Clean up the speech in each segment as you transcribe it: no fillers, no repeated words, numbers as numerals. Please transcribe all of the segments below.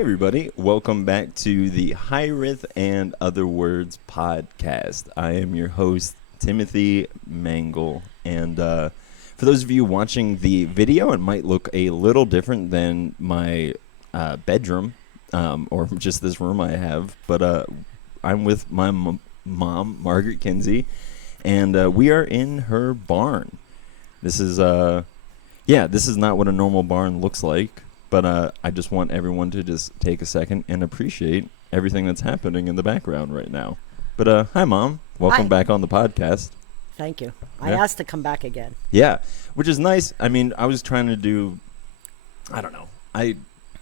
Hey everybody, welcome back to the Hiraeth and Other Words podcast. I am your host, Timothy Mangle, and for those of you watching the video, it might look a little different than my bedroom or just this room I have, but I'm with my mom, Margaret Kinsey, and we are in her barn. This is this is not what a normal barn looks like. But I just want everyone to just take a second and appreciate everything that's happening in the background right now. But hi, Mom. Welcome back on the podcast. Thank you. I asked to come back again. Yeah, which is nice. I mean, I was trying to do, I don't know. I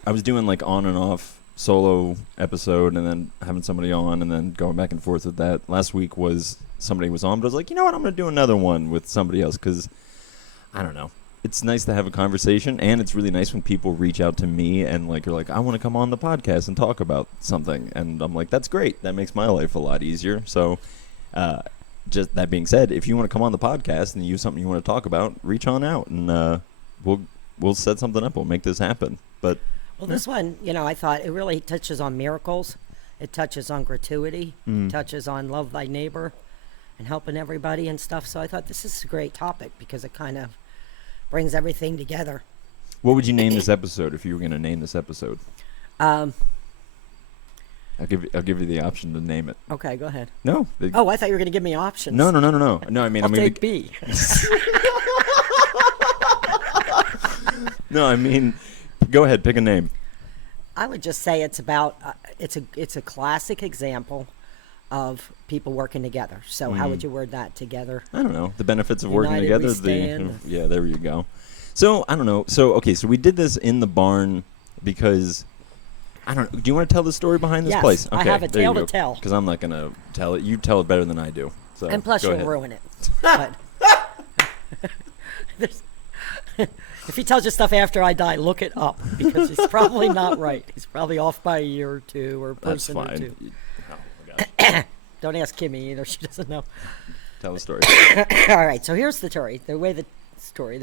was doing like on and off solo episode and then having somebody on and then going back and forth with that. Last week was somebody was on, but I was like, you know what? I'm going to do another one with somebody else because, I don't know. It's nice to have a conversation, and it's really nice when people reach out to me and like are like, I want to come on the podcast and talk about something, and I'm like, that's great. That makes my life a lot easier. So, just that being said, if you want to come on the podcast and you have something you want to talk about, reach on out, and we'll set something up. We'll make this happen. But this one, I thought it really touches on miracles. It touches on gratuity. It touches on love thy neighbor, and helping everybody and stuff. So I thought this is a great topic because it kind of brings everything together. What would you name this episode if you were going to name this episode? I'll give you the option to name it. Okay, go ahead. No. I thought you were going to give me options. No. No, I mean, I'll take B. No, I mean, go ahead, pick a name. I would just say it's about it's a classic example of people working together. So how would you word that together? I don't know. The benefits of working United together. we stand. Yeah, there you go. So I don't know. So we did this in the barn because I don't know. Do you want to tell the story behind this place? Okay, I have a tale to tell. Because I'm not going to tell it. You tell it better than I do. So and plus go you'll ahead. ruin it. But if he tells you stuff after I die, look it up because he's probably not right. He's probably off by a year or two or a person That's fine. or two. Oh, my God. Don't ask Kimmy either. She doesn't know. Tell the story. All right. So here's the story. The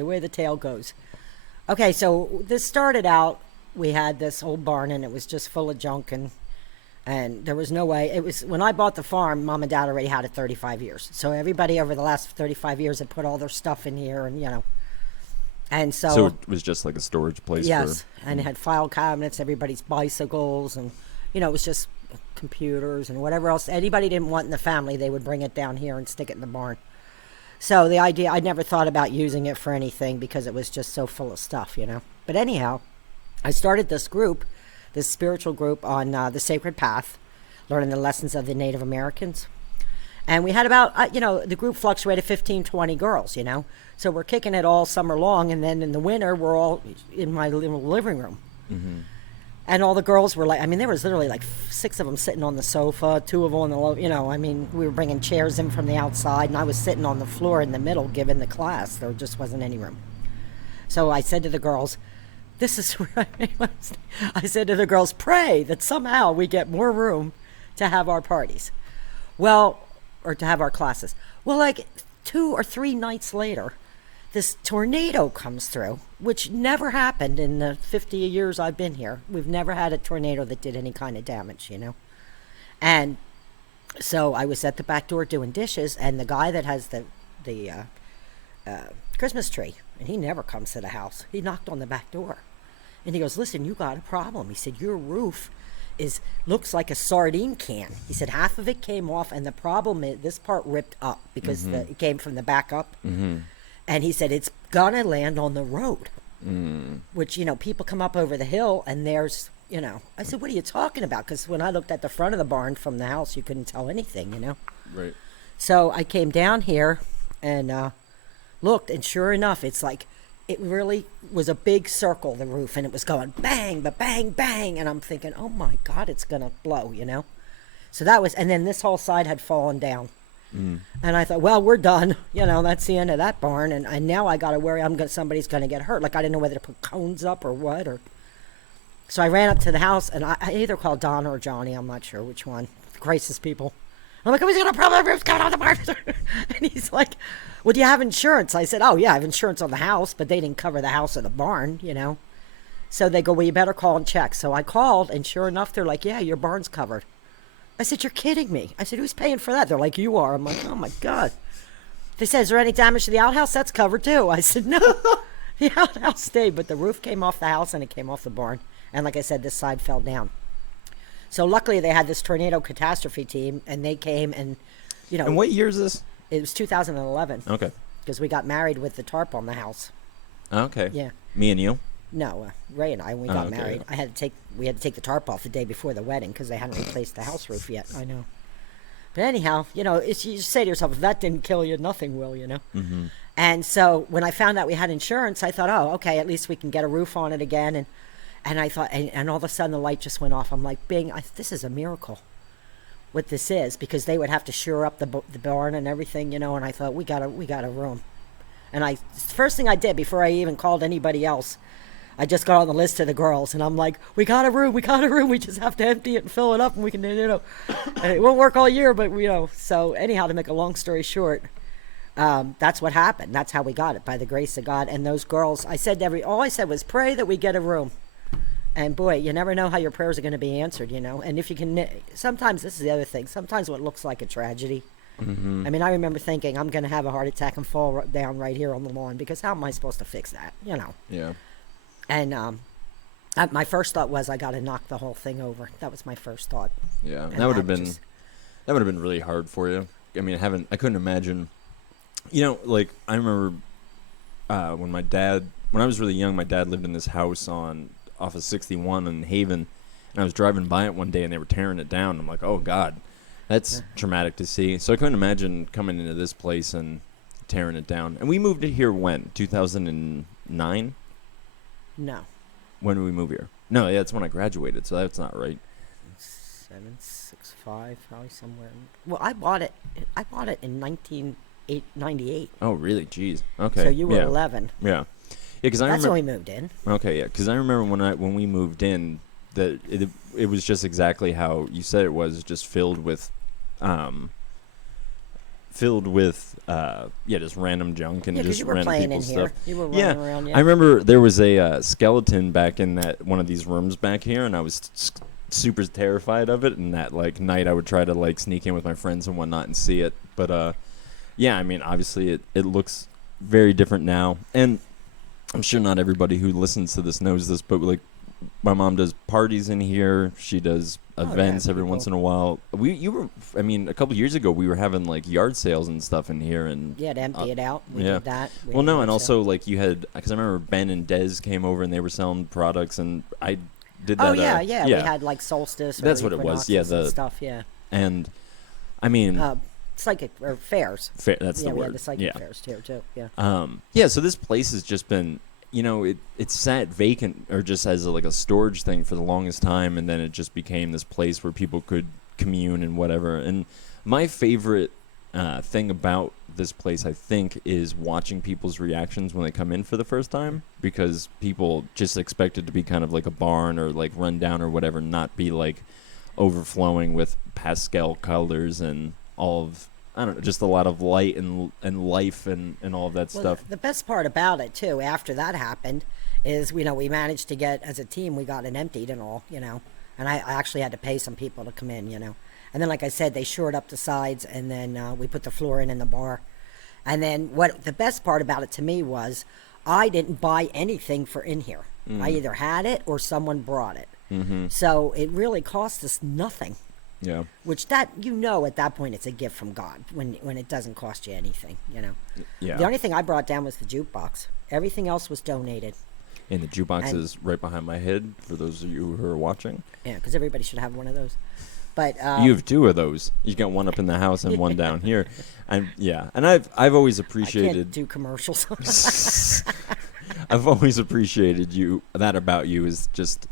way the tale goes. Okay. So this started out. We had this old barn, and it was just full of junk, and there was no way. It was when I bought the farm. Mom and Dad already had it 35 years. So everybody over the last 35 years had put all their stuff in here, and and so it was just like a storage place. Yes, and it had file cabinets, everybody's bicycles, and it was just computers and whatever else anybody didn't want in the family, they would bring it down here and stick it in the barn. So the idea, I never thought about using it for anything because it was just so full of stuff, But anyhow, I started this spiritual group on the Sacred Path, learning the lessons of the Native Americans. And we had about, the group fluctuated 15, 20 girls, So we're kicking it all summer long, and then in the winter, we're all in my little living room. Mm-hmm. And all the girls were there was literally like 6 of them sitting on the sofa, 2 of them on the, we were bringing chairs in from the outside, and I was sitting on the floor in the middle giving the class. There just wasn't any room. So I said to the girls, I said to the girls, pray that somehow we get more room to have our parties. Well, or to have our classes. Well, like 2 or 3 nights later, this tornado comes through, which never happened in the 50 years I've been here. We've never had a tornado that did any kind of damage, And so I was at the back door doing dishes, and the guy that has the Christmas tree, and he never comes to the house. He knocked on the back door, and he goes, listen, you got a problem. He said, your roof looks like a sardine can. He said half of it came off, and the problem is this part ripped up because it came from the back up. Mm-hmm. And he said, it's gonna land on the road, which, people come up over the hill and there's, I said, what are you talking about? Because when I looked at the front of the barn from the house, you couldn't tell anything, Right. So I came down here and looked, and sure enough, it's like, it really was a big circle, the roof, and it was going bang, but bang, bang. And I'm thinking, oh my God, it's gonna blow, So that was, and then this whole side had fallen down. And I thought, well, we're done. That's the end of that barn. And now I got to worry somebody's going to get hurt. Like, I didn't know whether to put cones up or what. So I ran up to the house, and I either called Donna or Johnny. I'm not sure which one. The crisis people. I'm like, who's got a problem? Roof's coming on the barn. And he's like, well, do you have insurance? I said, oh, yeah, I have insurance on the house, but they didn't cover the house or the barn, So they go, well, you better call and check. So I called, and sure enough, they're like, yeah, your barn's covered. I said, you're kidding me. I said, who's paying for that? They're like, you are. I'm like, oh, my God. They said, is there any damage to the outhouse? That's covered, too. I said, no. The outhouse stayed, but the roof came off the house, and it came off the barn. And like I said, this side fell down. So luckily, they had this tornado catastrophe team, and they came and, you know. And what year is this? It was 2011. Okay. Because we got married with the tarp on the house. Okay. Yeah. Me and you? No, Ray and I, when we got okay. married, we had to take the tarp off the day before the wedding because they hadn't replaced the house roof yet. I know. But anyhow, you know, you just say to yourself, if that didn't kill you, nothing will, you know. Mm-hmm. And so when I found out we had insurance, I thought, oh, okay, at least we can get a roof on it again. And I thought, and all of a sudden the light just went off. I'm like, Bing, this is a miracle. What this is, because they would have to shore up the barn and everything, you know. And I thought, we got a room. And first thing I did before I even called anybody else, I just got on the list to the girls, and I'm like, we got a room. We just have to empty it and fill it up, and we can, you know, and it won't work all year, but, you know. So anyhow, to make a long story short, that's what happened. That's how we got it, by the grace of God. And those girls, all I said was pray that we get a room. And boy, you never know how your prayers are going to be answered, you know. And if you can, sometimes this is the other thing. Sometimes what looks like a tragedy. Mm-hmm. I mean, I remember thinking I'm going to have a heart attack and fall down right here on the lawn because how am I supposed to fix that, you know? Yeah. And my first thought was I got to knock the whole thing over. That was my first thought. Yeah, and that would have been really hard for you. I mean, I couldn't imagine. You know, like I remember when I was really young, my dad lived in this house off of 61 in Haven, and I was driving by it one day and they were tearing it down. I'm like, oh God, that's traumatic to see. So I couldn't imagine coming into this place and tearing it down. And we moved it here when? 2009. No. When did we move here? No, yeah, that's when I graduated, so that's not right. 765, probably somewhere. Well, I bought it in 1998. Oh, really? Jeez. Okay. So you were 11. Yeah. Yeah, because I remember. That's when we moved in. Okay, yeah, because I remember when we moved in, that it was just exactly how you said it was, just filled with just random junk and just random people's stuff. You were running around. Yeah, I remember there was a skeleton back in one of these rooms back here, and I was super terrified of it. And that night, I would try to sneak in with my friends and whatnot and see it. But yeah, I mean, obviously it looks very different now, and I'm sure not everybody who listens to this knows this, but my mom does parties in here. She does events every once in a while. A couple years ago, we were having yard sales and stuff in here, and to empty it out. We did that. And also you had, because I remember Ben and Des came over and they were selling products, and I did that. Oh yeah. We had Solstice. That's what it was. Yeah, the stuff. Yeah. And I mean, psychic or fairs. That's the word. We had the psychic fairs too. Yeah. Yeah. So this place has just been. You know, it sat vacant or just as a storage thing for the longest time, and then it just became this place where people could commune and whatever. And my favorite thing about this place, I think, is watching people's reactions when they come in for the first time, because people just expect it to be kind of like a barn or run down or whatever, not be overflowing with pastel colors and all of, I don't know, just a lot of light and life and all of that stuff. The best part about it, too, after that happened, is, we managed to get, as a team, we got it emptied and all, and I actually had to pay some people to come in, And then, like I said, they shored up the sides, and then we put the floor in the bar. And then the best part about it to me was I didn't buy anything for in here. I either had it or someone brought it. Mm-hmm. So it really cost us nothing. Yeah. Which at that point it's a gift from God when it doesn't cost you anything, Yeah. The only thing I brought down was the jukebox. Everything else was donated. And the jukebox is right behind my head for those of you who are watching. Yeah, because everybody should have one of those. But you have two of those. You got one up in the house and one down here. And and I've always appreciated. I can't do commercials. I've always appreciated that about you is just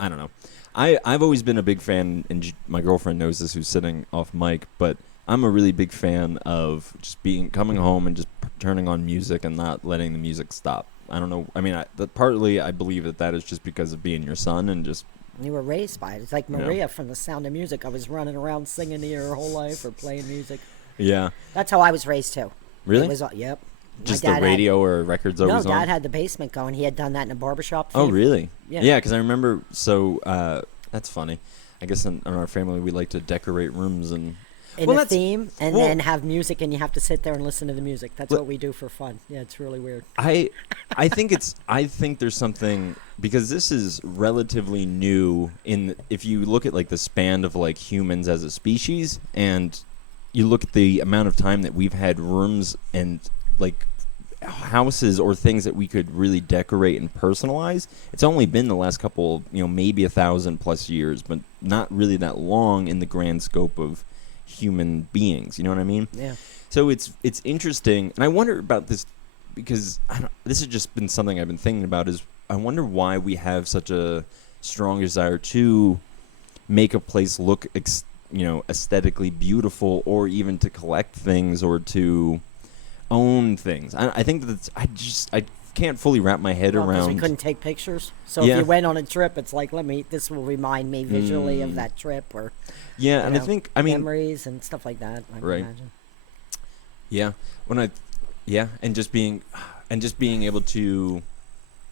I don't know. I've always been a big fan, and my girlfriend knows this, who's sitting off mic, but I'm a really big fan of just coming home and just turning on music and not letting the music stop. I don't know. I mean, partly I believe that is just because of being your son and just. You were raised by it. It's like Maria from The Sound of Music. I was running around singing to her whole life or playing music. Yeah. That's how I was raised too. Really? Yep. Just the radio or records always on? No, Dad had the basement going. He had done that in a barbershop theme. Oh, really? Yeah, because I remember, that's funny. I guess in our family we like to decorate rooms and... In a theme, and then have music, and you have to sit there and listen to the music. That's what we do for fun. Yeah, it's really weird. I think there's something, because this is relatively new if you look at like the span of like humans as a species, and you look at the amount of time that we've had rooms and like houses or things that we could really decorate and personalize. It's only been the last couple, maybe 1,000+ years, but not really that long in the grand scope of human beings. You know what I mean? Yeah. So it's interesting, and I wonder about this because this has just been something I've been thinking about. Is I wonder why we have such a strong desire to make a place look, aesthetically beautiful, or even to collect things or to own things. I think that I can't fully wrap my head around. Because we couldn't take pictures. So if you went on a trip, it's like, this will remind me visually of that trip, or and I think memories and stuff like that. I right. Imagine. Yeah, and just being able to,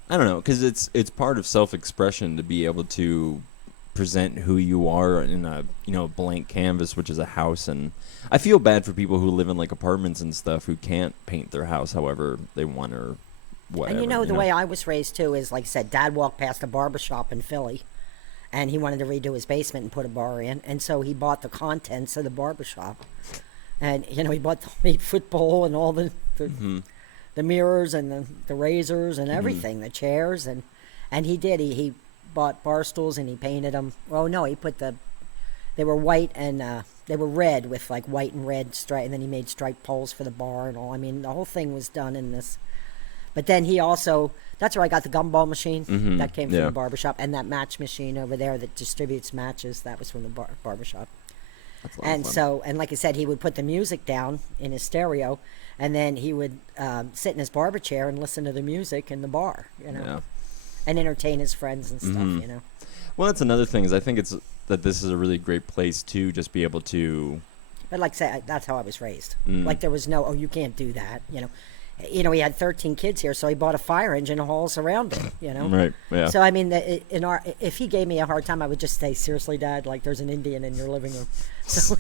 I don't know, because it's part of self-expression to be able to present who you are in a blank canvas, which is a house. And I feel bad for people who live in like apartments and stuff who can't paint their house however they want or whatever. And the way I was raised too is, like I said, Dad walked past a barbershop in Philly, and he wanted to redo his basement and put a bar in, and so he bought the contents of the barbershop, and he bought the 8-foot pole and all the mirrors and the razors and everything, the chairs, and he bought bar stools and he painted them. Oh no, he put they were white and they were red with like white and red stripe, and then he made striped poles for the bar and all. I mean, the whole thing was done in this. But then he also, that's where I got the gumball machine. That came from the barbershop. And that match machine over there that distributes matches, that was from the barbershop. And so, and like I said, he would put the music down in his stereo, and then he would sit in his barber chair and listen to the music in the bar, and entertain his friends and stuff, Well, that's another thing, is I think it's that this is a really great place to just be able to... But like I said, that's how I was raised. Like there was no, you can't do that, he had 13 kids here, so he bought a fire engine and halls around it, Right, yeah. So, I mean, if he gave me a hard time, I would just say, seriously, Dad, like, there's an Indian in your living room. So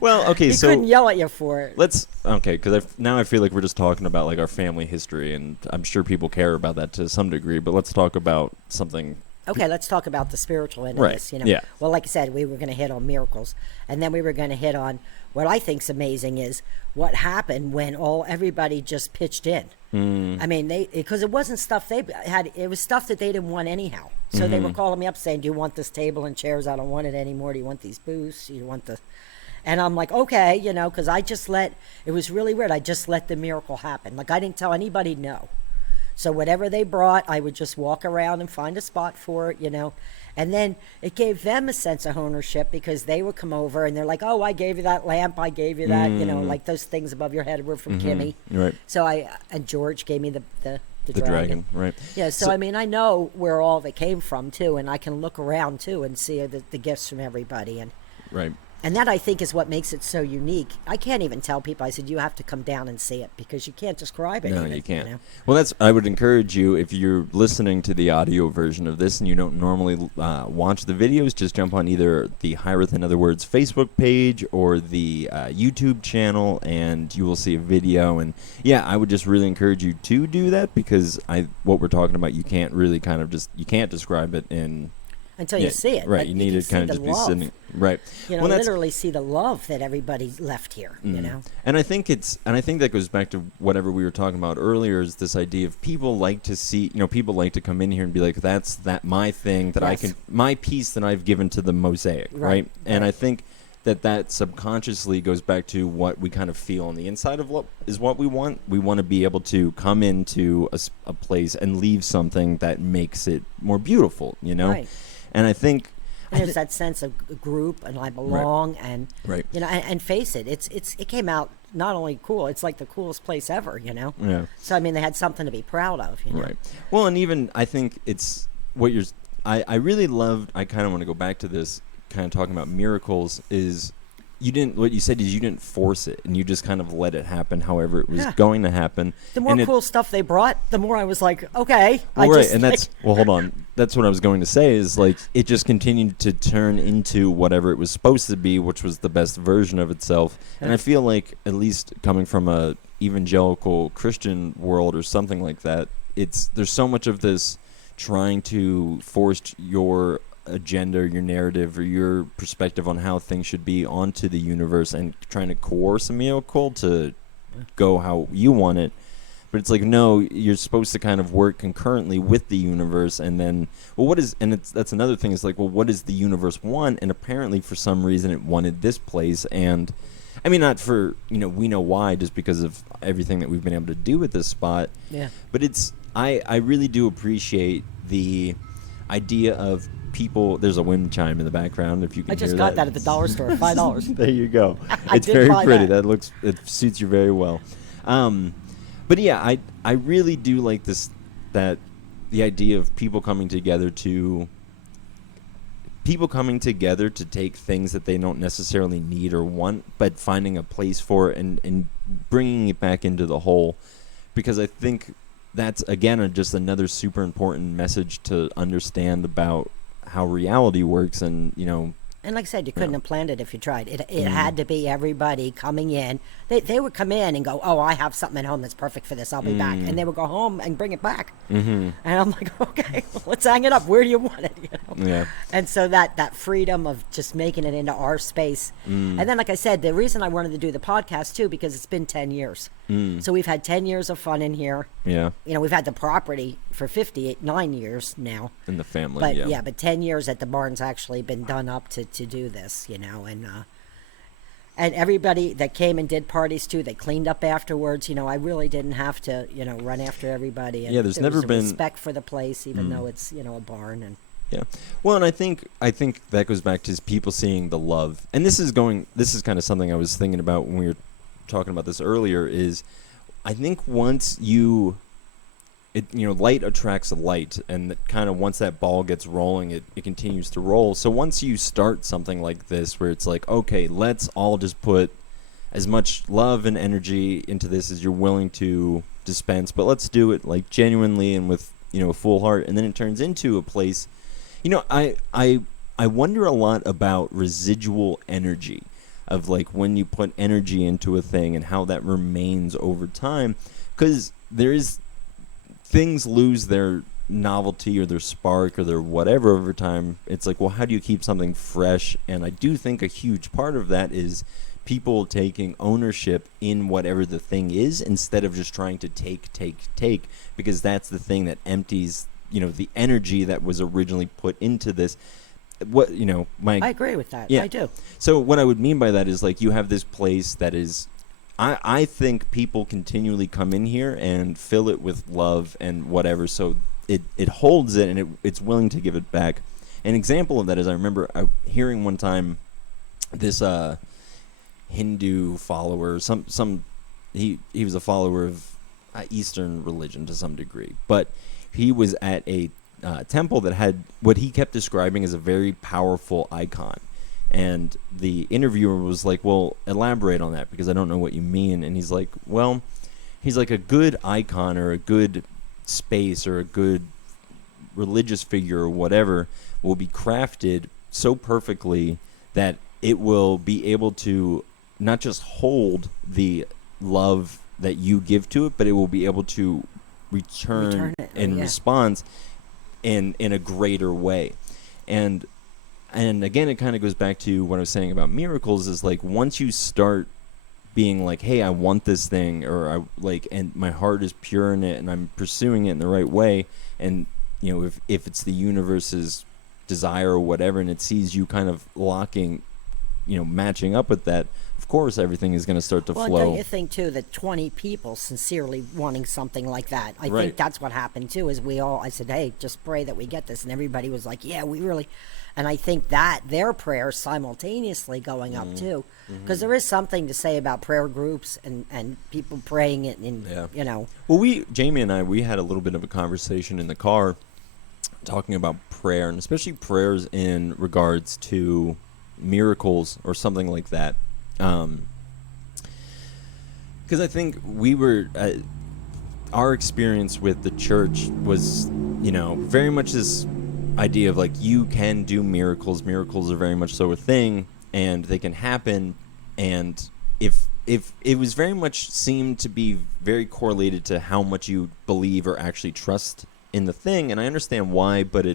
well, okay, he couldn't yell at you for it. Because now I feel like we're just talking about, like, our family history, and I'm sure people care about that to some degree, but let's talk about something... Okay, let's talk about the spiritual end of this, Yeah. Well, like I said, we were going to hit on miracles, and then we were going to hit on what I think's amazing is what happened when everybody just pitched in. I mean, because it wasn't stuff they had; it was stuff that they didn't want anyhow. So they were calling me up saying, "Do you want this table and chairs? I don't want it anymore. Do you want these booths? Do you want the?" And I'm like, okay, because I just it was really weird. I just let the miracle happen. Like I didn't tell anybody no. So whatever they brought, I would just walk around and find a spot for it, And then it gave them a sense of ownership because they would come over and they're like, oh, I gave you that lamp, I gave you that, like those things above your head were from Kimmy. Right. So and George gave me the dragon, right. Yeah, so I mean, I know where all of it came from, too, and I can look around, too, and see the gifts from everybody. Right. And that, I think, is what makes it so unique. I can't even tell people. I said, you have to come down and see it because you can't describe it. No, you can't. Well, I would encourage you, if you're listening to the audio version of this and you don't normally watch the videos, just jump on either the Hiraeth, in other words, Facebook page or the YouTube channel, and you will see a video. And, yeah, I would just really encourage you to do that because what we're talking about, you can't really you can't describe it in... Until you see it. Right, you need to kind of just be sitting. Right. Literally see the love that everybody left here, And I think that goes back to whatever we were talking about earlier, is this idea of people like to see, people like to come in here and be like, that's my thing that my piece that I've given to the mosaic, right? And I think that subconsciously goes back to what we kind of feel on the inside of what we want. We want to be able to come into a place and leave something that makes it more beautiful, Right. And I think there's that sense of group and I belong and and face it, it came out not only cool, it's like the coolest place ever, Yeah. So I mean, they had something to be proud of, Right. Well, and even I think it's what I really loved. I kind of want to go back to this, kind of talking about miracles. Is what you said is you didn't force it, and you just kind of let it happen however it was Yeah. going to happen. The more cool stuff they brought, the more I was like, okay. Well, right, and that's hold on. That's what I was going to say is like it just continued to turn into whatever it was supposed to be, which was the best version of itself. And I feel like, at least coming from a evangelical Christian world or something like that, there's so much of this trying to force your agenda or your narrative or your perspective on how things should be onto the universe and trying to coerce a miracle to go how you want it. But it's like, no, you're supposed to kind of work concurrently with the universe, and then, well, that's another thing, is like, well, what does the universe want? And apparently for some reason it wanted this place, and I mean, not for, we know why, just because of everything that we've been able to do with this spot. Yeah. But I really do appreciate the idea of people. There's a wind chime in the background, if you can hear that. I just got that at the dollar store, $5. There you go. I It's did very buy pretty. that. It suits you very well. But yeah, I really do like the idea of people coming together to take things that they don't necessarily need or want, but finding a place for it and bringing it back into the whole, because I think that's, again, just another super important message to understand about how reality works. And And like I said, you couldn't have planned it if you tried. It had to be everybody coming in. They would come in and go, oh, I have something at home that's perfect for this. I'll be back. And they would go home and bring it back. And I'm like, okay, well, let's hang it up. Where do you want it? Yeah. And so that freedom of just making it into our space. And then, like I said, the reason I wanted to do the podcast, too, because it's been 10 years. So we've had 10 years of fun in here. Yeah. We've had the property for 9 years now. In the family, But but 10 years that the barn's actually been done up to do this, and everybody that came and did parties too, they cleaned up afterwards. I really didn't have to, run after everybody. And there's never been respect for the place, even though it's, a barn. And yeah, well, and I think that goes back to people seeing the love, and this is kind of something I was thinking about when we were talking about this earlier. Is I think once light attracts light, and kind of once that ball gets rolling, it continues to roll. So once you start something like this, where it's like, okay, let's all just put as much love and energy into this as you're willing to dispense, but let's do it like genuinely and with a full heart, and then it turns into a place. I wonder a lot about residual energy, of like when you put energy into a thing and how that remains over time, because things lose their novelty or their spark or their whatever over time. It's like, well, how do you keep something fresh? And I do think a huge part of that is people taking ownership in whatever the thing is, instead of just trying to take, because that's the thing that empties, the energy that was originally put into this. I agree with that. Yeah. I do. So what I would mean by that is, like, you have this place that is, I think people continually come in here and fill it with love and whatever, so it holds it, and it's willing to give it back. An example of that is, I remember hearing one time this Hindu follower, he was a follower of Eastern religion to some degree, but he was at a temple that had what he kept describing as a very powerful icon. And the interviewer was like, well, elaborate on that, because I don't know what you mean. And he's like, a good icon or a good space or a good religious figure or whatever will be crafted so perfectly that it will be able to not just hold the love that you give to it, but it will be able to return it in response in a greater way. And again, it kind of goes back to what I was saying about miracles, is like, once you start being like, hey, I want this thing, or and my heart is pure in it, and I'm pursuing it in the right way, and if it's the universe's desire or whatever, and it sees you kind of matching up with that, of course everything is going to start to flow. Well, don't you think too that 20 people sincerely wanting something like that? I think that's what happened too. Is I said, hey, just pray that we get this, and everybody was like, yeah, we really. And I think that their prayers simultaneously going up too, because there is something to say about prayer groups and people praying it, and Well, Jamie and I, we had a little bit of a conversation in the car, talking about prayer, and especially prayers in regards to miracles or something like that. Because I think we were, our experience with the church was, very much this idea of like you can do miracles. Miracles are very much so a thing, and they can happen. And if it was very much seemed to be very correlated to how much you believe or actually trust in the thing, and I understand why, but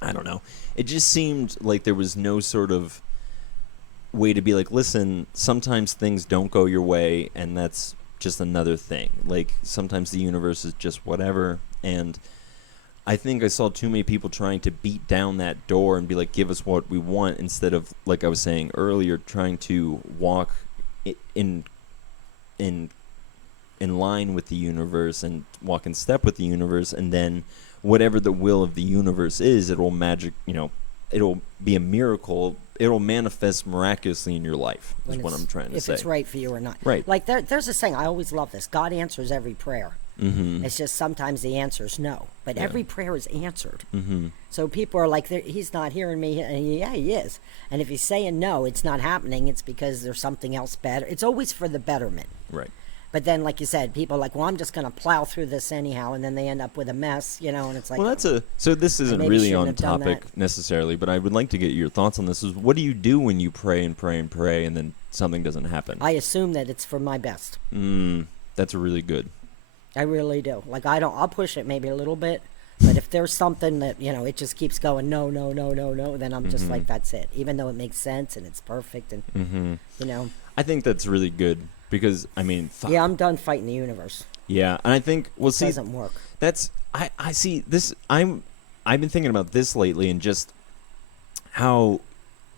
I don't know. It just seemed like there was no sort of way to be like, listen, sometimes things don't go your way, and that's just another thing. Like, sometimes the universe is just whatever, and I think I saw too many people trying to beat down that door and be like, give us what we want, instead of, like I was saying earlier, trying to walk in line with the universe and walk in step with the universe, and then whatever the will of the universe is, it'll it'll be a miracle. It'll manifest miraculously in your life, is what I'm trying to say. If it's right for you or not. Right. Like, there's a saying, I always love this, God answers every prayer. Mm-hmm. It's just sometimes the answer is no. But every prayer is answered. Mm-hmm. So people are like, he's not hearing me. And yeah, he is. And if he's saying no, it's not happening, it's because there's something else better. It's always for the betterment. Right. But then, like you said, people are like, well, I'm just going to plow through this anyhow, and then they end up with a mess, and it's like... Well, so this isn't really on topic necessarily, but I would like to get your thoughts on this. Is what do you do when you pray and pray and pray, and then something doesn't happen? I assume that it's for my best. That's really good. I really do. Like, I'll push it maybe a little bit, but if there's something that, it just keeps going, no, then I'm just like, that's it. Even though it makes sense, and it's perfect, and, I think that's really good. Because, I mean... Yeah, I'm done fighting the universe. Yeah, and I think... Well, it doesn't work. That's... I see this... I've been thinking about this lately, and just how...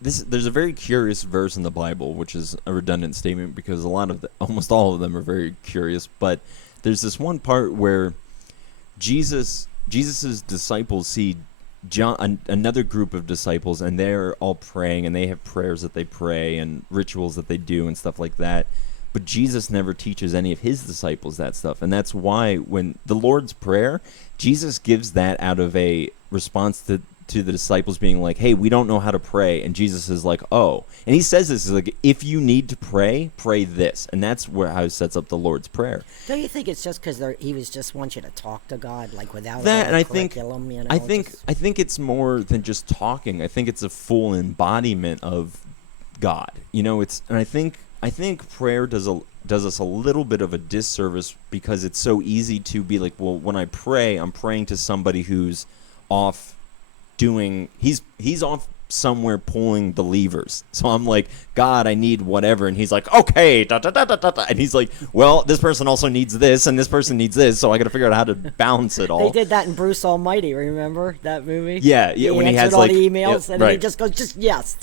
There's a very curious verse in the Bible, which is a redundant statement, because almost all of them are very curious, but there's this one part where Jesus's disciples see another group of disciples, and they're all praying, and they have prayers that they pray, and rituals that they do, and stuff like that. But Jesus never teaches any of his disciples that stuff. And that's why when the Lord's Prayer, Jesus gives that out of a response to the disciples being like, hey, we don't know how to pray. And Jesus is like, oh. And he says this, is like, if you need to pray, pray this. And that's how he sets up the Lord's Prayer. Don't you think it's just because he was just wants you to talk to God, like without that? And I think it's more than just talking. I think it's a full embodiment of God. I think prayer does us a little bit of a disservice, because it's so easy to be like, well, when I pray, I'm praying to somebody who's off doing, he's off somewhere pulling the levers. So I'm like, God, I need whatever. And he's like, okay, da, da, da, da, da. And he's like, well, this person also needs this, and this person needs this, so I got to figure out how to balance it all. They did that in Bruce Almighty, remember that movie? Yeah, when he has all like the emails, and right. he just goes, just yes.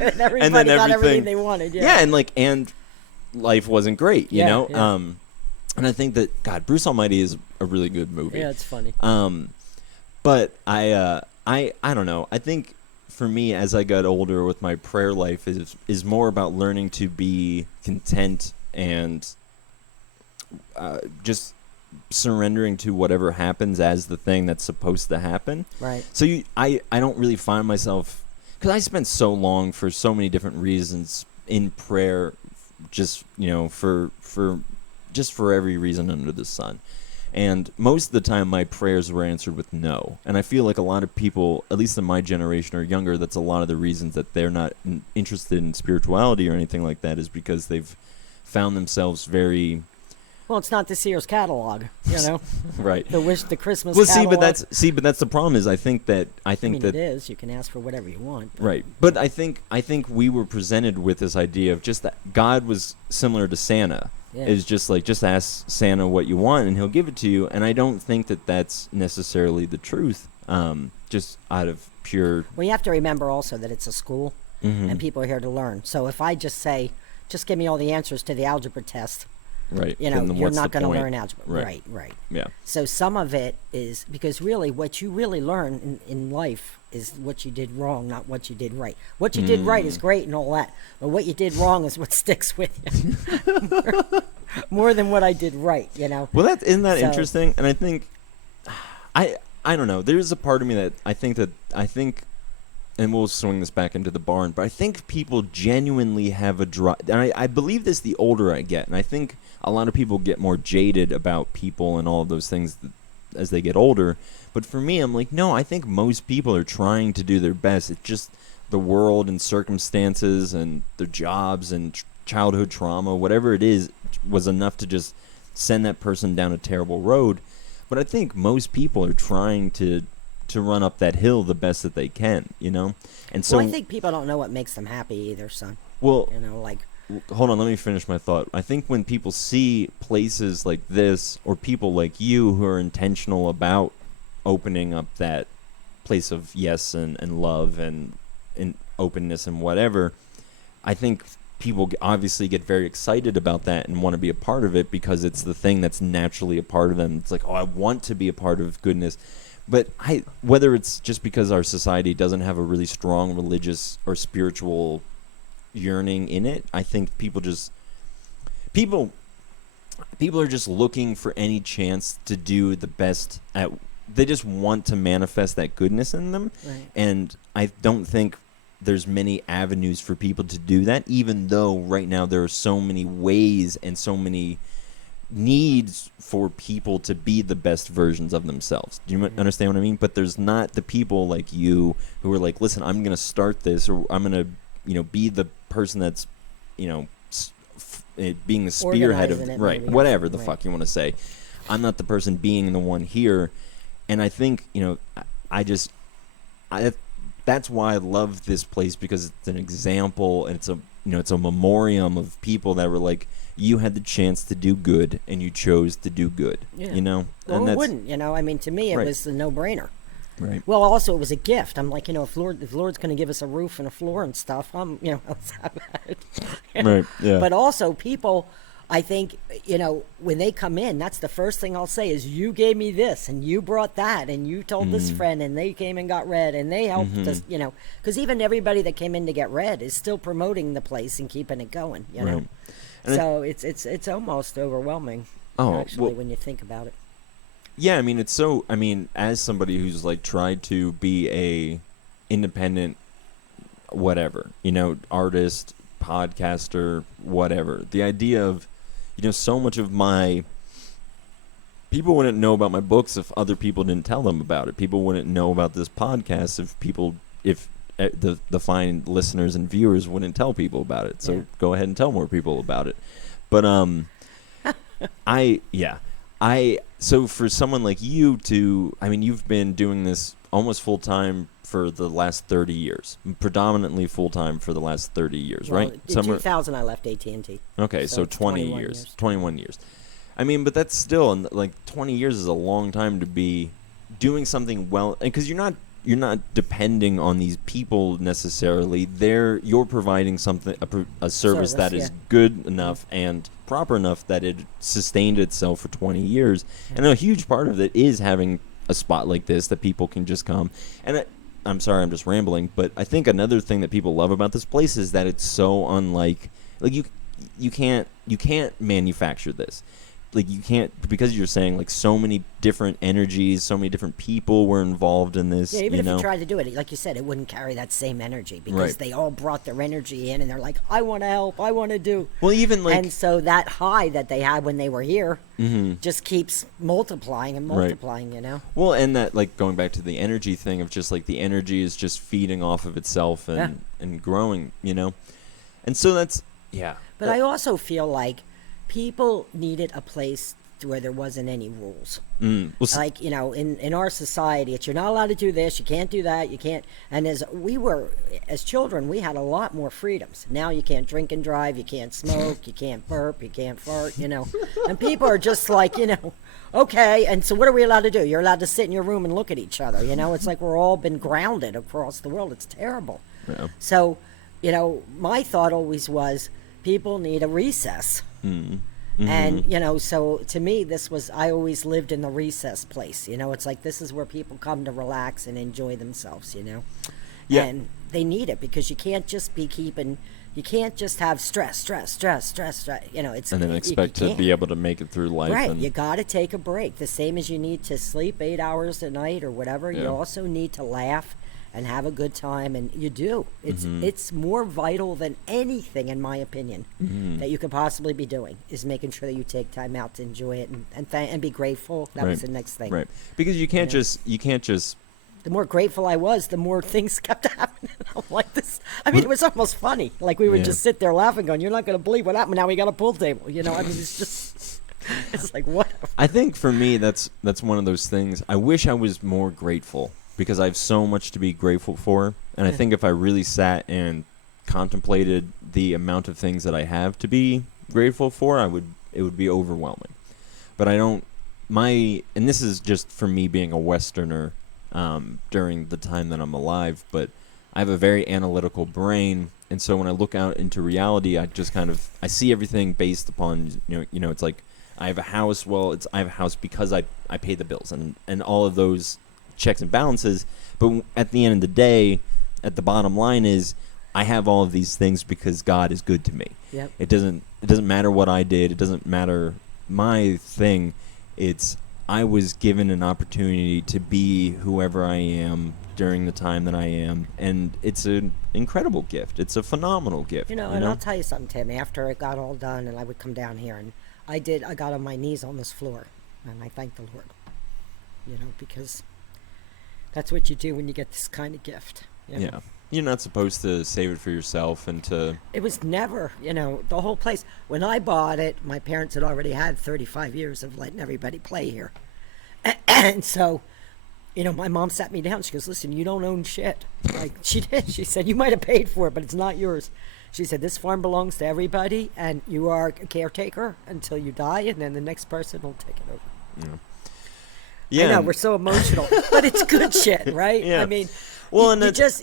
And everybody got everything they wanted. Yeah, and life wasn't great, you know. Yeah. And I think that Bruce Almighty is a really good movie. Yeah, it's funny. But I don't know. I think for me, as I got older, with my prayer life is more about learning to be content and just surrendering to whatever happens as the thing that's supposed to happen. Right. So I don't really find myself. Because I spent so long, for so many different reasons, in prayer, just for every reason under the sun, and most of the time my prayers were answered with no. And I feel like a lot of people, at least in my generation or younger, that's a lot of the reasons that they're not interested in spirituality or anything like that, is because they've found themselves very... Well, it's not the Sears catalog, right. The Christmas catalog. But that's the problem. Is I think that it is. You can ask for whatever you want. Right. But I think we were presented with this idea of just that God was similar to Santa. Yeah. Is just like, just ask Santa what you want and he'll give it to you. And I don't think that that's necessarily the truth. Just out of pure. Well, you have to remember also that it's a school, and people are here to learn. So if I just say, just give me all the answers to the algebra test. Right. You're not going to learn algebra. Right. Yeah. So some of it is because really what you really learn in life is what you did wrong, not what you did right. What you did right is great and all that, but what you did wrong is what sticks with you more than what I did right. Well, isn't that interesting? And I think I don't know. There's a part of me that I think and we'll swing this back into the barn, but I think people genuinely have a drive, and I believe this the older I get, and I think a lot of people get more jaded about people and all of those things as they get older. But for me, I'm like, no, I think most people are trying to do their best. It's just the world and circumstances and their jobs and childhood trauma, whatever it is, was enough to just send that person down a terrible road. But I think most people are trying to run up that hill the best that they can, you know? And so, well, I think people don't know what makes them happy either, son. Well, you know, like, hold on, let me finish my thought. I think when people see places like this, or people like you who are intentional about opening up that place of yes and love and openness and whatever, I think people obviously get very excited about that and want to be a part of it because it's the thing that's naturally a part of them. It's like, oh, I want to be a part of goodness. But whether it's just because our society doesn't have a really strong religious or spiritual yearning in it, I think people are just looking for any chance to do the best at. They just want to manifest that goodness in them, right. And I don't think there's many avenues for people to do that, even though right now there are so many ways and so many needs for people to be the best versions of themselves. Do you understand what I mean? But there's not the people like you who are like, listen, I'm going to start this, or I'm going to, be the person that's, being the spearhead of it, right, whatever the fuck you want to say. I'm not the person being the one here. And I think, that's why I love this place, because it's an example, and it's a memoriam of people that were like, you had the chance to do good and you chose to do good. Yeah. Well, and who wouldn't? I mean, to me, it was a no-brainer. Right. Well, also it was a gift. I'm like, if Lord's going to give us a roof and a floor and stuff, let's have it. Right. Yeah. But also, people, I think, when they come in, that's the first thing I'll say is, you gave me this and you brought that and you told this friend and they came and got read and they helped us, because even everybody that came in to get read is still promoting the place and keeping it going, Right. So it's almost overwhelming, actually, when you think about it. Yeah, it's so, as somebody who's like tried to be a independent whatever, artist, podcaster, whatever, the idea of, so much of my people wouldn't know about my books if other people didn't tell them about it. People wouldn't know about this podcast if the fine listeners and viewers wouldn't tell people about it. So go ahead and tell more people about it. But so for someone like you to, you've been doing this almost full time for the last 30 years, predominantly full time for the last 30 years, right? In 2000, I left AT&T. Okay, so 20 years, 21 years. But that's still, like, 20 years is a long time to be doing something well, and because you're not depending on these people necessarily. You're providing something, a service that is good enough and proper enough that it sustained itself for 20 years. And a huge part of it is having a spot like this that people can just come. And I'm sorry, I'm just rambling, but I think another thing that people love about this place is that it's so unlike, like, you can't manufacture this. Like, you can't, because you're saying, like, so many different energies, so many different people were involved in this. Yeah, even if you tried to do it, like you said, it wouldn't carry that same energy, because they all brought their energy in and they're like, I want to help, I want to do. Well, even like, and so that high that they had when they were here just keeps multiplying and multiplying, Well, and that, like, going back to the energy thing of just like the energy is just feeding off of itself and growing, And so that's, But I also feel like people needed a place where there wasn't any rules. Like, in our society, it's, you're not allowed to do this, you can't do that, you can't. And as children, we had a lot more freedoms. Now you can't drink and drive, you can't smoke, you can't burp, you can't fart, And people are just like, okay, and so what are we allowed to do? You're allowed to sit in your room and look at each other, It's like we're all been grounded across the world. It's terrible. Yeah. So, my thought always was, people need a recess. And, so to me, I always lived in the recess place. It's like, this is where people come to relax and enjoy themselves, Yeah. And they need it, because you can't just you can't just have stress. It's, and then expect to be able to make it through life. Right. You got to take a break. The same as you need to sleep 8 hours a night or whatever. Yeah. You also need to laugh and have a good time, and you do. It's more vital than anything, in my opinion, that you could possibly be doing, is making sure that you take time out to enjoy it and be grateful. That was the next thing. Right. Because you can't just the more grateful I was, the more things kept happening. I'm like this. I mean, it was almost funny. Like we would just sit there laughing, going, "You're not going to believe what happened. Now we got a pool table." You know, I mean, it's just, it's like what. I think for me, that's one of those things. I wish I was more grateful because I have so much to be grateful for, and I think if I really sat and contemplated the amount of things that I have to be grateful for, it would be overwhelming. But I don't. And this is just for me being a Westerner. During the time that I'm alive, but I have a very analytical brain, and so when I look out into reality, I just I see everything based upon it's like I have a house. Well, I have a house because I pay the bills and all of those checks and balances. But at the end of the day, at the bottom line is I have all of these things because God is good to me. Yep. It doesn't matter what I did. It doesn't matter my thing. It's I was given an opportunity to be whoever I am during the time that I am, and it's an incredible gift. It's a phenomenal gift. And I'll tell you something, Tim. After it got all done, and I would come down here, and I got on my knees on this floor, and I thanked the Lord. Because that's what you do when you get this kind of gift. Yeah. You're not supposed to save it for yourself and to... It was never, the whole place. When I bought it, my parents had already had 35 years of letting everybody play here. And so, my mom sat me down. She goes, listen, you don't own shit. Like, she did. She said, you might have paid for it, but it's not yours. She said, this farm belongs to everybody, and you are a caretaker until you die, and then the next person will take it over. Yeah. I know, we're so emotional, but it's good shit, right? Yeah. I mean... Well,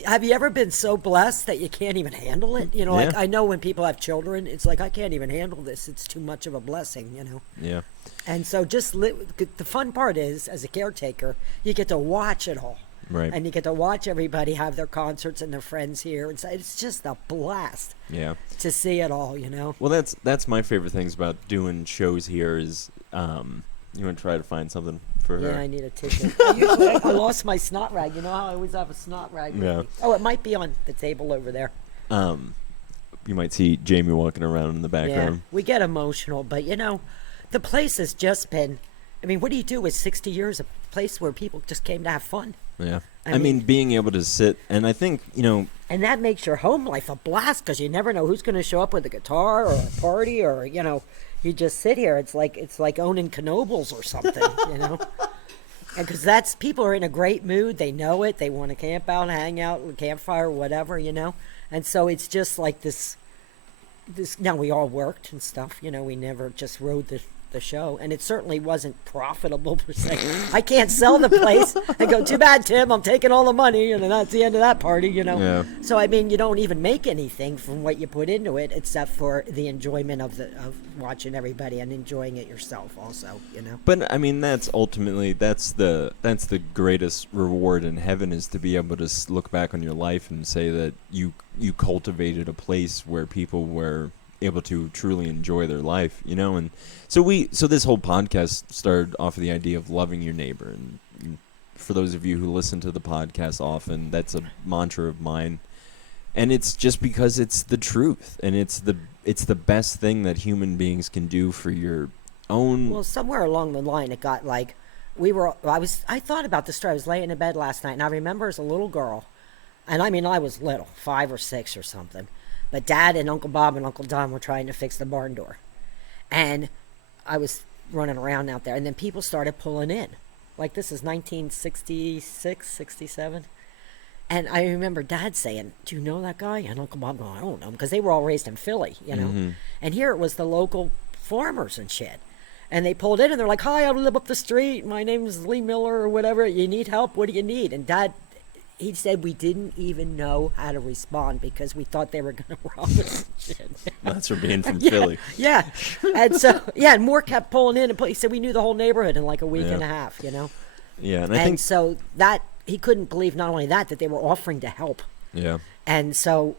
have you ever been so blessed that you can't even handle it? Like I know when people have children, it's like, I can't even handle this. It's too much of a blessing, Yeah. And so the fun part is, as a caretaker, you get to watch it all. Right. And you get to watch everybody have their concerts and their friends here. And so it's just a blast. Yeah. To see it all, Well, that's my favorite things about doing shows here is, you want to try to find something for her? Yeah, I need a tissue. I lost my snot rag. You know how I always have a snot rag with me? Oh, it might be on the table over there. You might see Jamie walking around in the background. Yeah, we get emotional, but the place has just been... I mean, what do you do with 60 years? A place where people just came to have fun. Yeah. I mean, being able to sit, and I think, And that makes your home life a blast, because you never know who's going to show up with a guitar or a party, or, you just sit here. It's like owning Knoebels or something, Because people are in a great mood. They know it. They want to camp out, hang out, campfire, whatever, And so it's just like this. Now, we all worked and stuff, We never just rode the show, and it certainly wasn't profitable per se. I can't sell the place and go, too bad, Tim, I'm taking all the money, and then that's the end of that party, Yeah. So I mean, you don't even make anything from what you put into it, except for the enjoyment of watching everybody and enjoying it yourself also, But I mean, that's ultimately that's the greatest reward in heaven, is to be able to look back on your life and say that you cultivated a place where people were able to truly enjoy their life, and so this whole podcast started off of the idea of loving your neighbor. And for those of you who listen to the podcast often, that's a mantra of mine, and it's just because it's the truth, and it's the best thing that human beings can do for your own. Well, somewhere along the line, it got like I thought about this story. I was laying in bed last night, and I remember as a little girl, and I mean, I was little, 5 or 6 or something. But Dad and Uncle Bob and Uncle Don were trying to fix the barn door. And I was running around out there. And then people started pulling in. Like, this is 1966, 67. And I remember Dad saying, do you know that guy? And Uncle Bob going, I don't know him. Because they were all raised in Philly, Mm-hmm. And here it was the local farmers and shit. And they pulled in and they're like, hi, I live up the street. My name's Lee Miller or whatever. You need help? What do you need? And Dad... He said we didn't even know how to respond because we thought they were going to rob us and shit. That's for being from Philly. Yeah. And so, and more kept pulling in. And he said we knew the whole neighborhood in like a week and a half, Yeah. And I think so that he couldn't believe not only that they were offering to help. Yeah. And so,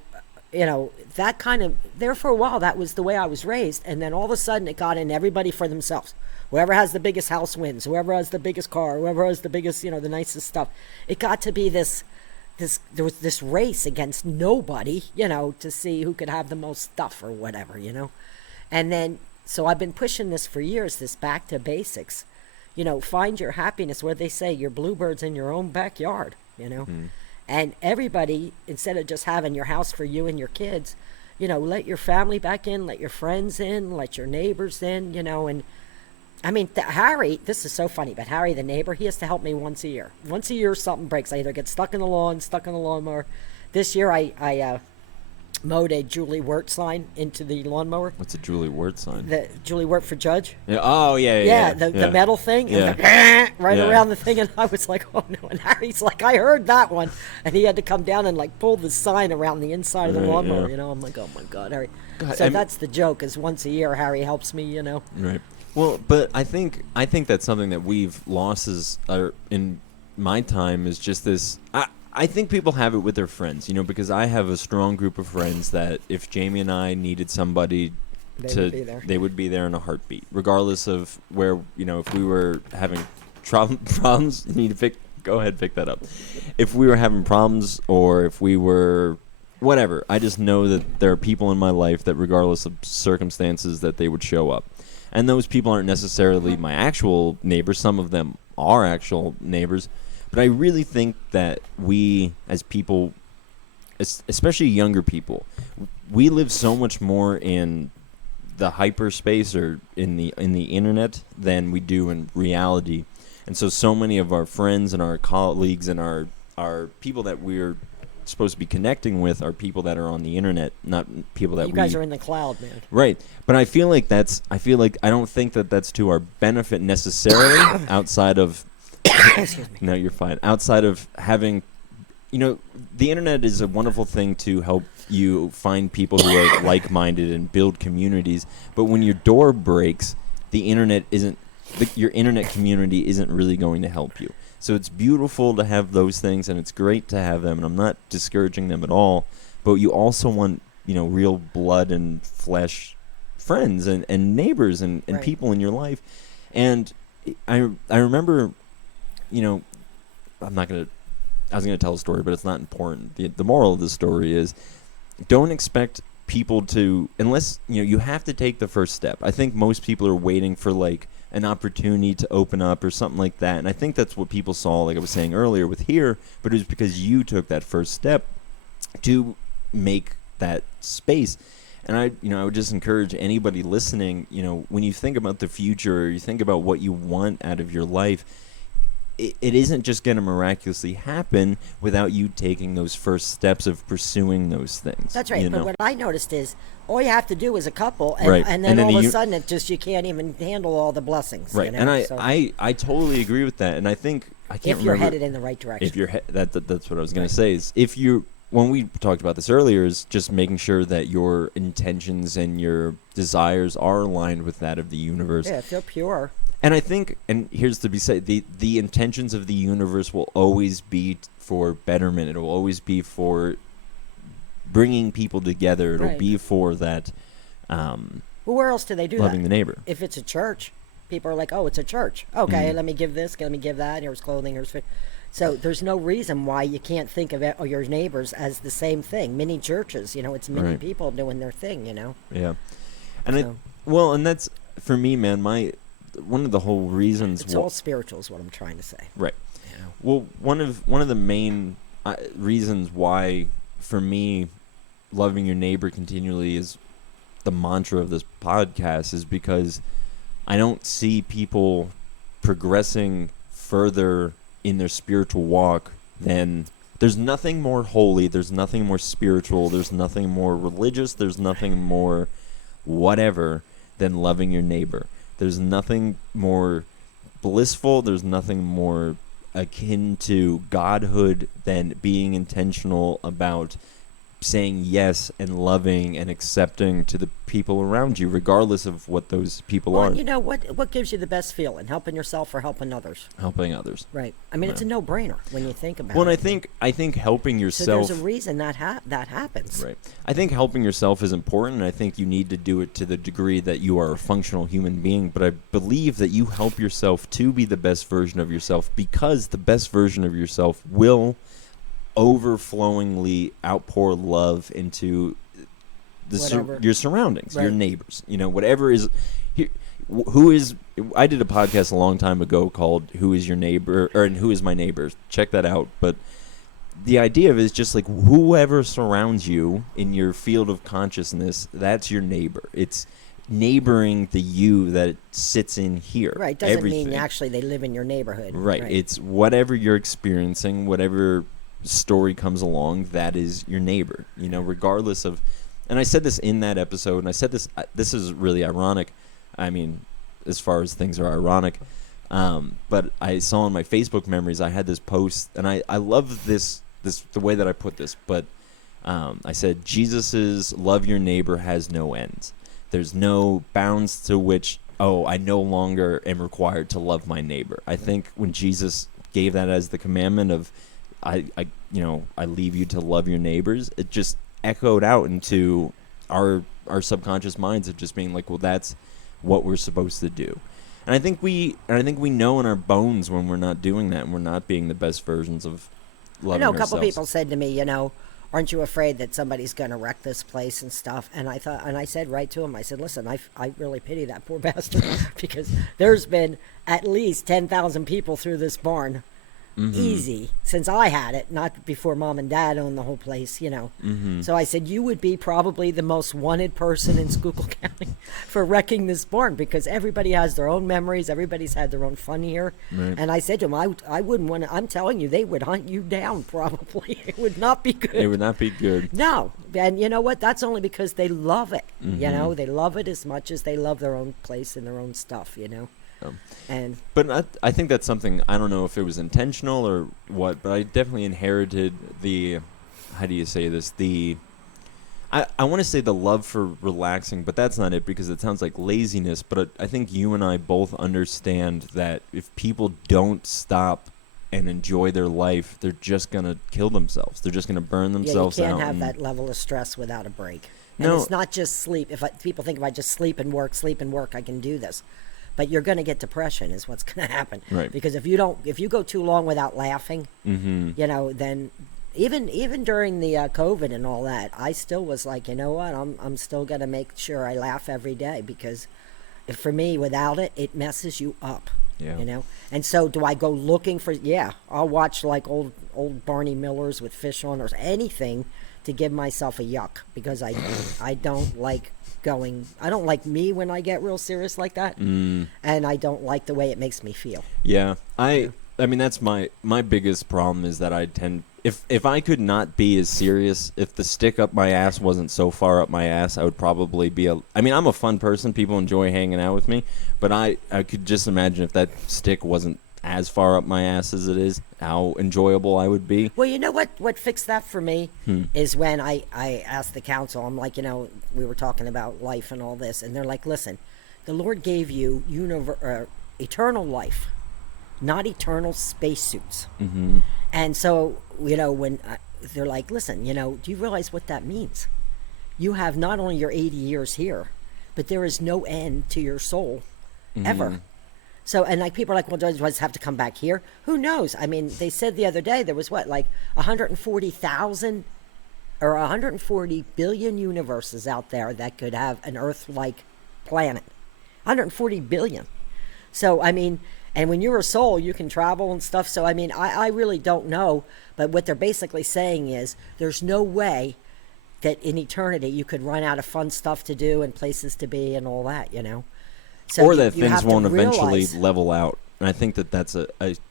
that kind of, there for a while, that was the way I was raised. And then all of a sudden it got in everybody for themselves. Whoever has the biggest house wins. Whoever has the biggest car. Whoever has the biggest, the nicest stuff. It got to be this there was this race against nobody, to see who could have the most stuff or whatever, And then, so I've been pushing this for years, this back to basics. Find your happiness, where they say your bluebirds in your own backyard, And everybody, instead of just having your house for you and your kids, let your family back in, let your friends in, let your neighbors in, and I mean, Harry, this is so funny, but Harry, the neighbor, he has to help me once a year. Once a year, something breaks. I either get stuck in the lawn, stuck in the lawnmower. This year, I mowed a Julie Wirt sign into the lawnmower. What's a Julie Wirt sign? The Julie Wirt for judge. Yeah. Oh, yeah. The metal thing. Yeah. And right around the thing, and I was like, oh no. And Harry's like, I heard that one, and he had to come down and like pull the sign around the inside of the lawnmower. I'm like, oh my God, Harry. So that's the joke. Is once a year, Harry helps me. Right. Well, but I think that's something that we've lost in my time is just this. I think people have it with their friends, because I have a strong group of friends that if Jamie and I needed somebody they would be there in a heartbeat, regardless of where, if we were having problems, you need to go ahead, pick that up. If we were having problems or if we were whatever, I just know that there are people in my life that regardless of circumstances that they would show up. And those people aren't necessarily my actual neighbors. Some of them are actual neighbors. But I really think that we, as people, especially younger people, we live so much more in the hyperspace or in the internet than we do in reality. And so many of our friends and our colleagues and our people that we're supposed to be connecting with are people that are on the internet, not people that you guys are in the cloud, man. Right. But I don't think that that's to our benefit necessarily outside of Excuse me. No, you're fine. Outside of having, the internet is a wonderful thing to help you find people who are like-minded and build communities. But when your door breaks, your internet community isn't really going to help you. So it's beautiful to have those things, and it's great to have them, and I'm not discouraging them at all. But you also want, real blood and flesh friends and neighbors and right. people in your life. And I remember, I was going to tell a story, but it's not important. The moral of the story is don't expect people to, unless, you have to take the first step. I think most people are waiting for like an opportunity to open up or something like that. And I think that's what people saw, like I was saying earlier with here, but it was because you took that first step to make that space. And I would just encourage anybody listening, when you think about the future or you think about what you want out of your life, it isn't just going to miraculously happen without you taking those first steps of pursuing those things. That's right. But what I noticed is all you have to do is a couple, and, right. and then all of a sudden you can't even handle all the blessings. Right. And I totally agree with that. And I think I can't remember. If you're headed in the right direction. If you're that's what I was going to say. Is if you, when we talked about this earlier, is just making sure that your intentions and your desires are aligned with that of the universe. Yeah, if they're pure. And I think, and here's to be said, the intentions of the universe will always be for betterment. It will always be for bringing people together. It'll right. be for that. Well, where else do they do loving that? the neighbor. If it's a church, people are like, "Oh, it's a church. Okay, let me give this. Let me give that. Here's clothing. Here's food." So there's no reason why you can't think of it, or your neighbors as the same thing. Mini churches, it's many right. people doing their thing, Yeah, and so. and that's for me, man. One of the whole reasons it's all spiritual is what I'm trying to say. Right. Well, one of the main reasons why, for me, loving your neighbor continually is the mantra of this podcast is because I don't see people progressing further in their spiritual walk than there's nothing more holy, there's nothing more spiritual, there's nothing more religious, there's nothing more whatever than loving your neighbor. There's nothing more blissful, there's nothing more akin to godhood than being intentional about saying yes and loving and accepting to the people around you, regardless of what those people are. What gives you the best feeling? Helping yourself or helping others? Helping others. Right. I mean, it's a no-brainer when you think about it. Well, and I think helping yourself. So there's a reason that happens. Right. I think helping yourself is important, and I think you need to do it to the degree that you are a functional human being. But I believe that you help yourself to be the best version of yourself, because the best version of yourself will overflowingly outpour love into your surroundings, your neighbors, whatever is here. Who is? I did a podcast a long time ago called "Who Is Your Neighbor?" and "Who Is My Neighbor?" Check that out. But the idea of it is just like whoever surrounds you in your field of consciousness, that's your neighbor. It's neighboring the you that sits in here. Right. Doesn't mean actually they live in your neighborhood. Right. It's whatever you're experiencing, whatever story comes along, that is your neighbor. Regardless of. And I said this in that episode, and I said this. This is really ironic. I mean, as far as things are ironic. But I saw in my Facebook memories, I had this post, and I love this the way that I put this. But I said, Jesus's love your neighbor has no ends. There's no bounds to which, I no longer am required to love my neighbor. I think when Jesus gave that as the commandment of, I leave you to love your neighbors, it just echoed out into our subconscious minds of just being like, well, that's what we're supposed to do. And I think we know in our bones when we're not doing that and we're not being the best versions of loving ourselves. I know a couple people said to me, aren't you afraid that somebody's going to wreck this place and stuff? And I said right to him, I said, listen, I really pity that poor bastard because there's been at least 10,000 people through this barn. Easy since I had it, not before Mom and Dad owned the whole place, So I said, you would be probably the most wanted person in Schuylkill County for wrecking this barn because everybody has their own memories. Everybody's had their own fun here. Right. And I said to him, I wouldn't want to, I'm telling you, they would hunt you down probably. It would not be good. It would not be good. No. And you know what? That's only because they love it. They love it as much as they love their own place and their own stuff, But I think that's something, I don't know if it was intentional or what, but I definitely inherited how do you say this, I want to say the love for relaxing, but that's not it because it sounds like laziness, but I think you and I both understand that if people don't stop and enjoy their life, they're just going to kill themselves. They're just going to burn themselves out. You can't have that level of stress without a break. And it's not just sleep. People think if I just sleep and work, I can do this. But you're going to get depression is what's going to happen. Right. Because if you go too long without laughing, then even during the COVID and all that, I still was like, you know what, I'm still going to make sure I laugh every day because for me, without it, it messes you up. Yeah. And so do I go looking for, I'll watch like old Barney Millers with fish on or anything to give myself a yuck because I don't like I don't like me when I get real serious like that, and I don't like the way it makes me feel. Yeah, I mean that's my biggest problem is that I tend if I could not be as serious, if the stick up my ass wasn't so far up my ass, I would probably be I'm a fun person. People enjoy hanging out with me, but I could just imagine if that stick wasn't as far up my ass as it is, how enjoyable I would be. Well, you know what fixed that for me is when I asked the council, I'm like, we were talking about life and all this, and they're like, listen, the Lord gave you eternal life, not eternal spacesuits. And so, when they're like, listen, do you realize what that means? You have not only your 80 years here, but there is no end to your soul ever. So, and like people are like, well, does it have to come back here? Who knows? I mean, they said the other day there was 140,000 or 140 billion universes out there that could have an Earth-like planet. 140 billion. So, I mean, and when you're a soul, you can travel and stuff. So, I mean, I really don't know. But what they're basically saying is there's no way that in eternity you could run out of fun stuff to do and places to be and all that, So or that things won't eventually level out. And I think that's a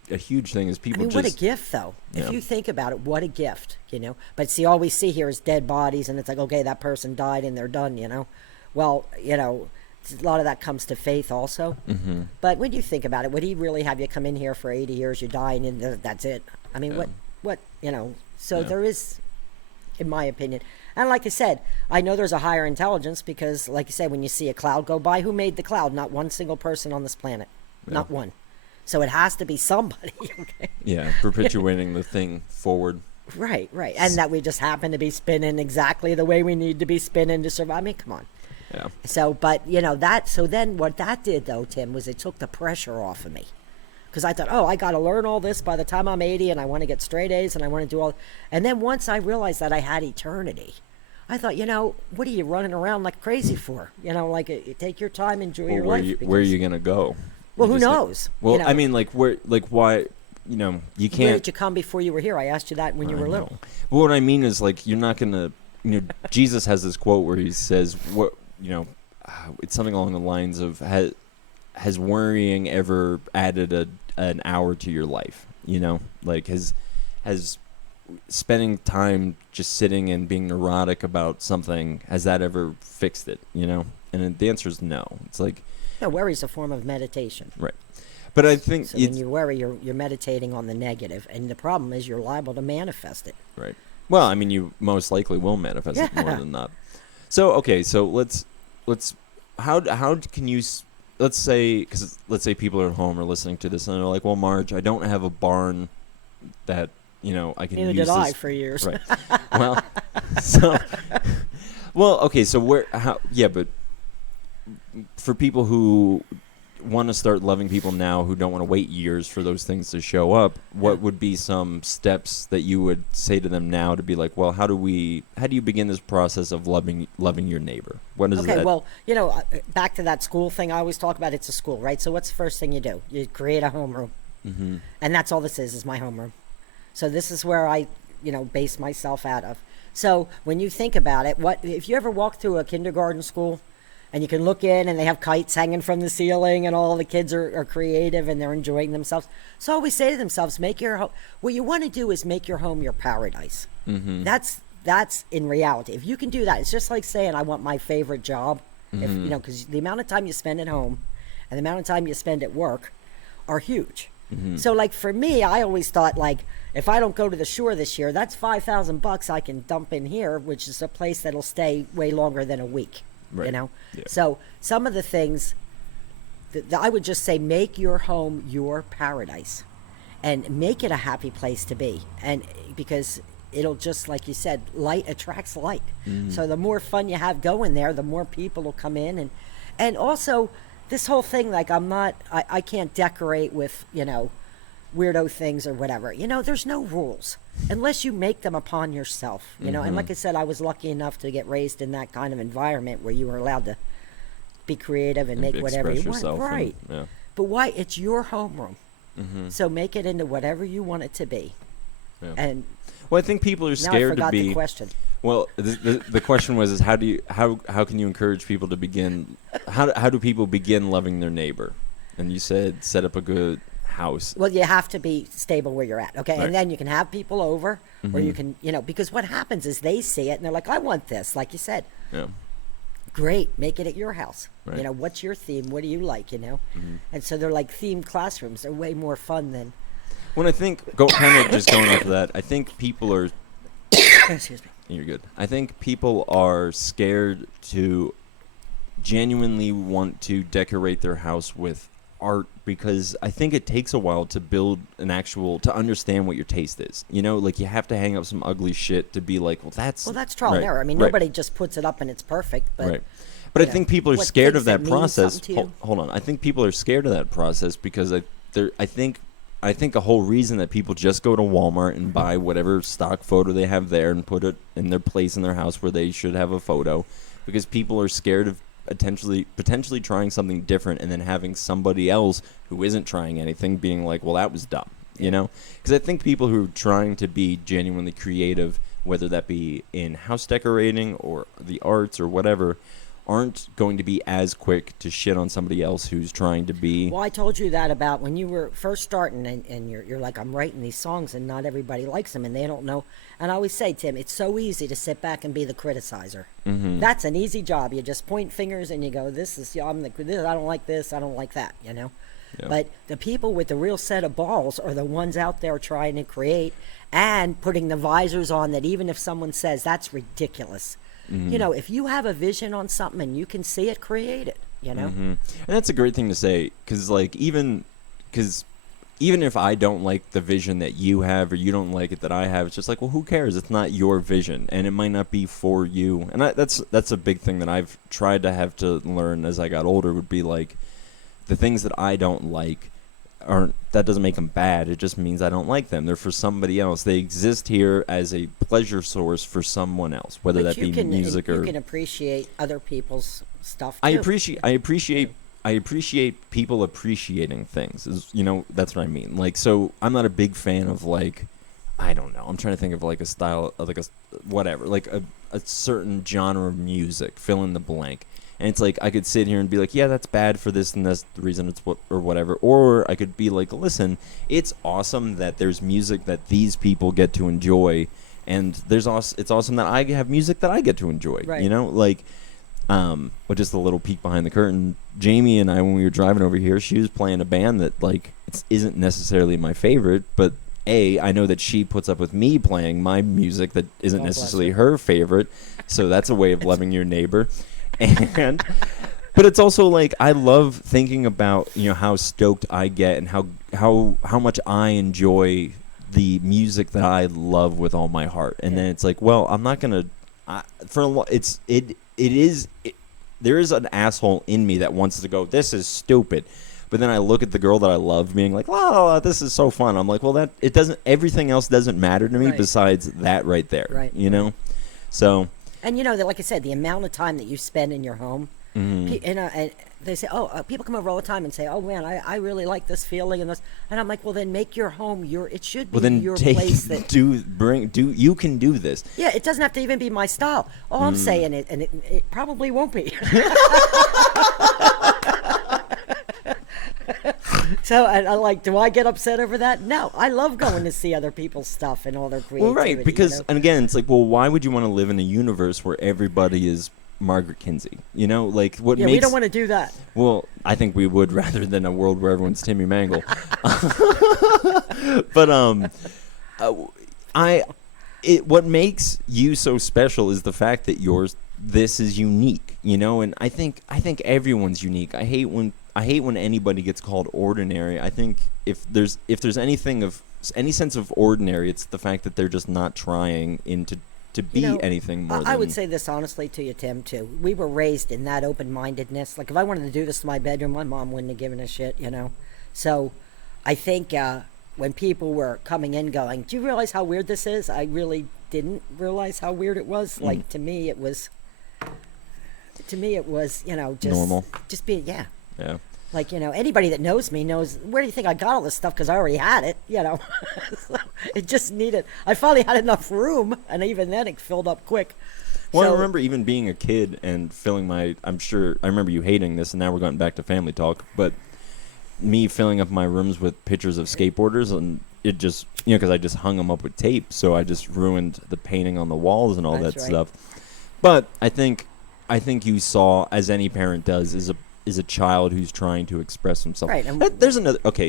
huge thing is people what a gift, though. If you think about it, what a gift, But see, all we see here is dead bodies, and it's like, okay, that person died and they're done, Well, a lot of that comes to faith also. But when you think about it, would he really have you come in here for 80 years, you die, and that's it? I mean, what So there is, in my opinion. And like I said, I know there's a higher intelligence because, like you said, when you see a cloud go by, who made the cloud? Not one single person on this planet. Not one. So it has to be somebody. Okay? Yeah, perpetuating the thing forward. Right. And that we just happen to be spinning exactly the way we need to be spinning to survive. I mean, come on. Yeah. So, but, so then what that did, though, Tim, was it took the pressure off of me. because I thought, oh, I got to learn all this by the time I'm 80, and I want to get straight A's, and I want to do all. And then once I realized that I had eternity, I thought, what are you running around like crazy for? Take your time, enjoy your life. Where are you gonna go? Well, who knows? Well, I mean, why? You can't. Where did you come before you were here? I asked you that when you were little. Well, what I mean is, you're not gonna. Jesus has this quote where he says, it's something along the lines of, has worrying ever added an hour to your life? Has spending time just sitting and being neurotic about something, has that ever fixed it? And the answer is no. It's worry is a form of meditation. Right. But I think so when you worry, you're meditating on the negative, and the problem is you're liable to manifest it. Right. Well, I mean, you most likely will manifest it more than not. So okay, so let's how can you let's say people are at home or listeling to this and they're like, well, Marge, I don't have a barn that I can Neither use. did I for years. Right. Okay. So but for people who want to start loving people now, who don't want to wait years for those things to show up, what would be some steps that you would say to them now to be like, well, how do you begin this process of loving your neighbor? What is that? Okay, well, back to that school thing I always talk about. It's a school, right? So what's the first thing you do? You create a homeroom. Mm-hmm. And that's all this is my homeroom. So this is where I, base myself out of. So when you think about it, if you ever walk through a kindergarten school and you can look in and they have kites hanging from the ceiling and all the kids are creative and they're enjoying themselves. So I always say to themselves, what you want to do is make your home your paradise. Mm-hmm. That's in reality. If you can do that, it's just like saying, I want my favorite job. Mm-hmm. Because the amount of time you spend at home and the amount of time you spend at work are huge. Mm-hmm. So for me, I always thought if I don't go to the shore this year, that's $5,000 I can dump in here, which is a place that'll stay way longer than a week. Right. Yeah. So some of the things I would just say, make your home your paradise and make it a happy place to be. And because it'll just, like you said, light attracts light. Mm-hmm. So the more fun you have going there, the more people will come in. And also this whole thing, I can't decorate with, weirdo things or whatever. There's no rules unless you make them upon yourself, mm-hmm. And like I said, I was lucky enough to get raised in that kind of environment where you were allowed to be creative and make whatever you want. Right. But why? It's your homeroom. Mm-hmm. So make it into whatever you want it to be. Yeah. And I think people are scared to be. The question. Well, the question was, how can you encourage people to begin? How do people begin loving their neighbor? And you said set up a good house. Well, you have to be stable where you're at, okay? Right. And then you can have people over, mm-hmm. or you can, because what happens is they see it and they're like, I want this, like you said. Yeah. Great, make it at your house. Right. What's your theme? What do you like? Mm-hmm. And so they're like themed classrooms. They're way more fun than. When I think, just going off of that, I think people are. Excuse me. You're good. I think people are scared to genuinely want to decorate their house with art, because I think it takes a while to build to understand what your taste is. You have to hang up some ugly shit to be like, well, that's trial and error. I mean, nobody just puts it up and it's perfect. But, right. But I think people are scared of that process. Hold on. I think people are scared of that process because I think a whole reason that people just go to Walmart and buy whatever stock photo they have there and put it in their place in their house where they should have a photo, because people are scared of potentially trying something different and then having somebody else who isn't trying anything being like, well, that was dumb, because I think people who are trying to be genuinely creative, whether that be in house decorating or the arts or whatever, aren't going to be as quick to shit on somebody else who's trying to be. Well, I told you that about when you were first starting, and you're like, I'm writing these songs and not everybody likes them and they don't know. And I always say, Tim, it's so easy to sit back and be the criticizer. Mm-hmm. That's an easy job. You just point fingers and you go, I don't like this, I don't like that, Yeah. But the people with the real set of balls are the ones out there trying to create and putting the visors on that even if someone says that's ridiculous. Mm-hmm. If you have a vision on something and you can see it, create it, Mm-hmm. And that's a great thing to say, because even if I don't like the vision that you have or you don't like it that I have, it's just like, well, who cares? It's not your vision, and it might not be for you. And that's a big thing that I've tried to have to learn as I got older, would be like, the things that I don't like, that doesn't make them bad. It just means I don't like them. They're for somebody else. They exist here as a pleasure source for someone else, whether But that be music or. You can appreciate other people's stuff too. I appreciate people appreciating things. That's what I mean. Like, so I'm not a big fan of, like, I don't know. I'm trying to think of like a style, like whatever, like a certain genre of music, fill in the blank. And it's like I could sit here and be like, yeah, that's bad for this and that's the reason it's or whatever. Or I could be like, listen, it's awesome that there's music that these people get to enjoy, and it's awesome that I have music that I get to enjoy. Right. Like, but just a little peek behind the curtain. Jamie and I, when we were driving over here, she was playing a band that like isn't necessarily my favorite, but I know that she puts up with me playing my music that isn't necessarily her favorite, so that's a way of loving your neighbor. But it's also like I love thinking about how stoked I get and how much I enjoy the music that I love with all my heart. And then it's like, well, I'm not gonna. There is an asshole in me that wants to go, this is stupid. But then I look at the girl that I love being like, oh, this is so fun. I'm like, well, everything else doesn't matter to me besides that right there. Right. So. And like I said, the amount of time that you spend in your home, and they say, people come over all the time and say, oh man, I really like this feeling and this, and I'm like, well, then make your home it should be your place. You can do this. Yeah, it doesn't have to even be my style. All I'm saying it probably won't be. So I like, do I get upset over that? No, I love going to see other people's stuff and all their creativity. Well, right, because and again, it's like, well, why would you want to live in a universe where everybody is Margaret Kinsey? Like what? Yeah, we don't want to do that. Well, I think we would rather than a world where everyone's Timmy Mangle. But what makes you so special is the fact that this is unique, and I think everyone's unique. I hate when anybody gets called ordinary. I think if there's anything of any sense of ordinary, it's the fact that they're just not trying to be anything more than. I would say this honestly to you, Tim, too. We were raised in that open-mindedness. Like, if I wanted to do this in my bedroom, my mom wouldn't have given a shit, So I think when people were coming in going, do you realize how weird this is? I really didn't realize how weird it was. Like, to me, it was, just normal. Just being, yeah. Yeah. Like, anybody that knows me knows, where do you think I got all this stuff? Because I already had it, So it just needed, I finally had enough room, and even then it filled up quick. Well, I remember even being a kid and filling I remember you hating this, and now we're going back to family talk, but me filling up my rooms with pictures of skateboarders, and it just, because I just hung them up with tape, so I just ruined the painting on the walls and all that stuff. But I think you saw, as any parent does, is a child who's trying to express himself. Right.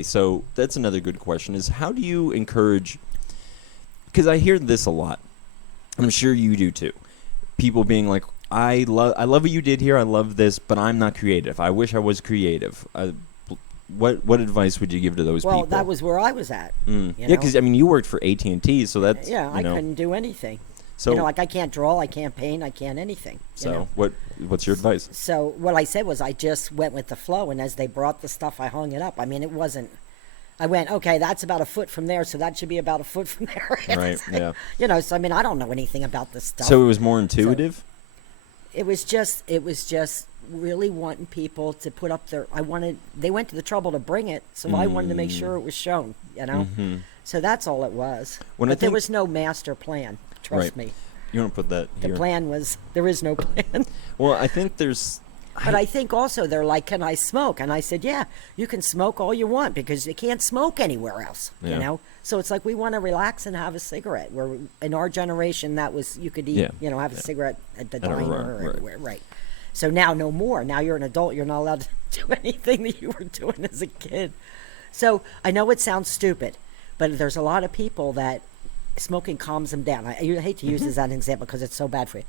So that's another good question, is how do you encourage, because I hear this a lot, and I'm sure you do too, people being like, I love what you did here, I love this, but I'm not creative. I wish I was creative. What advice would you give to those people? Well, that was where I was at. Yeah, because you worked for AT&T, so that's I couldn't do anything. So like, I can't draw, I can't paint, I can't anything. So what's your advice? So what I said was I just went with the flow, and as they brought the stuff, I hung it up. I mean, it wasn't. I went, okay, that's about a foot from there, so that should be about a foot from there. Right. Yeah. So I mean, I don't know anything about this stuff. So it was more intuitive. So it was just really wanting people to put up they went to the trouble to bring it, so I wanted to make sure it was shown, Mm-hmm. So that's all it was. But there was no master plan, trust me. You want to put that here? The plan was, there is no plan. Well, I think there's... But I think also they're like, can I smoke? And I said, yeah, you can smoke all you want because you can't smoke anywhere else, So it's like, we want to relax and have a cigarette. Where in our generation, that was, you could eat, have a cigarette at the diner or everywhere, right. So now no more. Now you're an adult. You're not allowed to do anything that you were doing as a kid. So I know it sounds stupid, but there's a lot of people that smoking calms them down. I hate to use this as an example because it's so bad for you.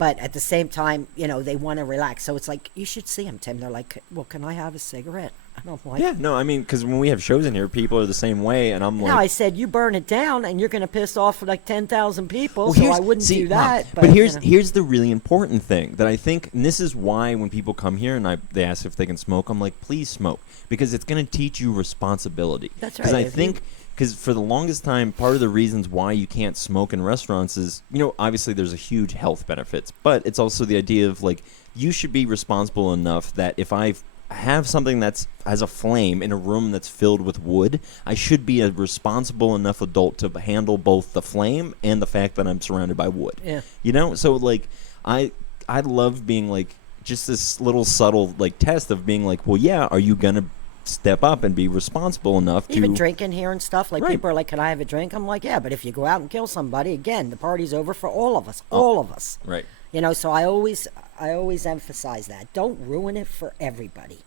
But at the same time, they want to relax. So it's like, you should see them, Tim. They're like, well, can I have a cigarette? And I'm like, Yeah, no, I mean, because when we have shows in here, people are the same way, and I'm no, like, I said, you burn it down, and you're going to piss off like 10,000 people, well, so I wouldn't do that. But here's the really important thing that I think, and this is why when people come here and they ask if they can smoke, I'm like, please smoke, because it's going to teach you responsibility. That's right. Because I think, because for the longest time, part of the reasons why you can't smoke in restaurants is, obviously there's a huge health benefits, but it's also the idea of, like, you should be responsible enough that if I have something that's has a flame in a room that's filled with wood, I should be a responsible enough adult to handle both the flame and the fact that I'm surrounded by wood. Yeah. So like I love being like just this little subtle like test of being like, well, yeah, are you gonna step up and be responsible enough to even drinking here and stuff, like Right. people are like, can I have a drink? I'm like, yeah, but if you go out and kill somebody, again, the party's over for all of us. All of us. Right. So I always emphasize that. Don't ruin it for everybody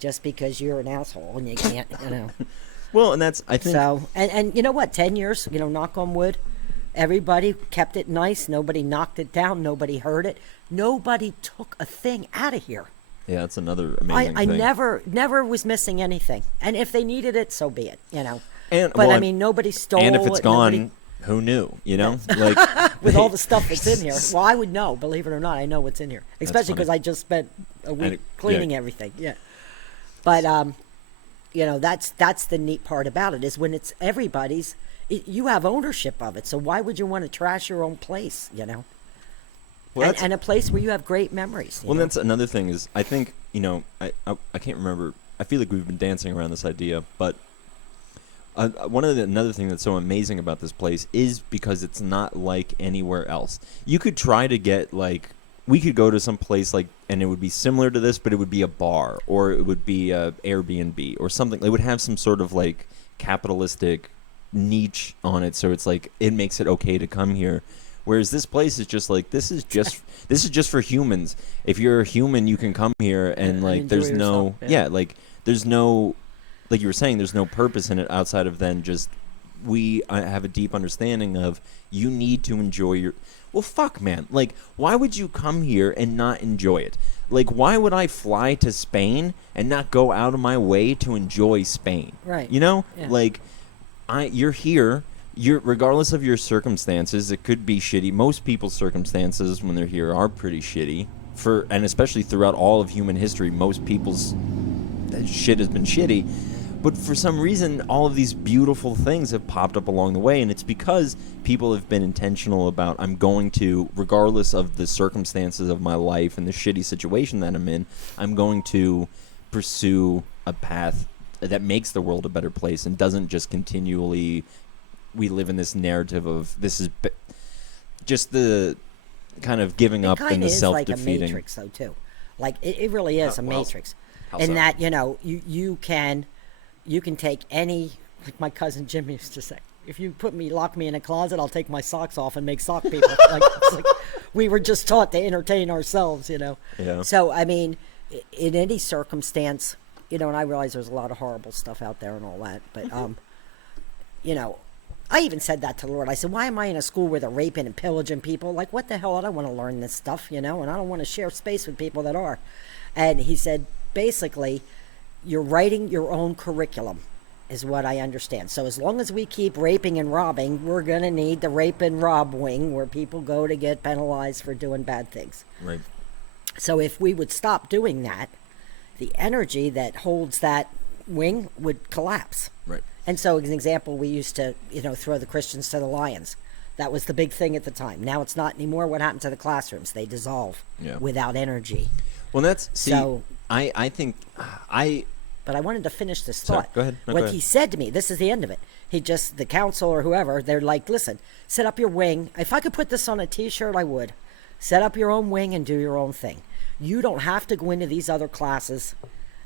just because you're an asshole and you can't, Well, and that's, I think, So, and you know what? 10 years, knock on wood, everybody kept it nice. Nobody knocked it down. Nobody heard it. Nobody took a thing out of here. yeah, that's another amazing I thing. never was missing anything. And if they needed it, so be it, And, But well, I mean, nobody stole it. and if it's gone, nobody- who knew, like with all the stuff that's in here. Well, I would know, believe it or not. I know what's in here, especially funny. because I just spent a week yeah. cleaning everything. Yeah, but that's the neat part about it is when it's everybody's. You have ownership of it, so why would you want to trash your own place? Well, and a place where you have great memories. Well, that's another thing is I think, I can't remember. I feel like we've been dancing around this idea, but another thing that's so amazing about this place is because it's not like anywhere else. You could try to get we could go to some place and it would be similar to this, but it would be a bar or it would be a Airbnb or something. It would have some sort of capitalistic niche on it, so it's it makes it okay to come here. Whereas this place is just this is just for humans. If you're a human, you can come here and there's no there's no, like you were saying, there's no purpose in it outside of then just I have a deep understanding of you need to enjoy your. Well, fuck, man. Why would you come here and not enjoy it? Why would I fly to Spain and not go out of my way to enjoy Spain? Right. Yeah. You're here. Regardless of your circumstances, it could be shitty. Most people's circumstances when they're here are pretty shitty. And especially throughout all of human history, most people's shit has been shitty. But for some reason, all of these beautiful things have popped up along the way, and it's because people have been intentional about, I'm going to, regardless of the circumstances of my life and the shitty situation that I'm in, I'm going to pursue a path that makes the world a better place and doesn't just continually, we live in this narrative of this is just the kind of giving up and the self-defeating. It kind of is like a matrix, though, too. It really is a matrix. In that, you can take any, like my cousin Jim used to say, if you lock me in a closet, I'll take my socks off and make sock people. We were just taught to entertain ourselves, Yeah. So, I mean, in any circumstance, and I realize there's a lot of horrible stuff out there and all that, but, I even said that to the Lord. I said, why am I in a school where they're raping and pillaging people? What the hell? I don't want to learn this stuff, and I don't want to share space with people that are. And he said, basically, you're writing your own curriculum is what I understand. So as long as we keep raping and robbing, we're going to need the rape and rob wing where people go to get penalized for doing bad things. Right. So if we would stop doing that, the energy that holds that wing would collapse. Right. And so as an example, we used to, throw the Christians to the lions. That was the big thing at the time. Now it's not anymore. What happened to the classrooms? They dissolve without energy. Well, that's, so, I think, But I wanted to finish this Sorry, thought. go ahead. No, what go ahead. he said to me, this is the end of it. The council or whoever, they're like, listen, set up your wing. If I could put this on a T-shirt, I would. Set up your own wing and do your own thing. You don't have to go into these other classes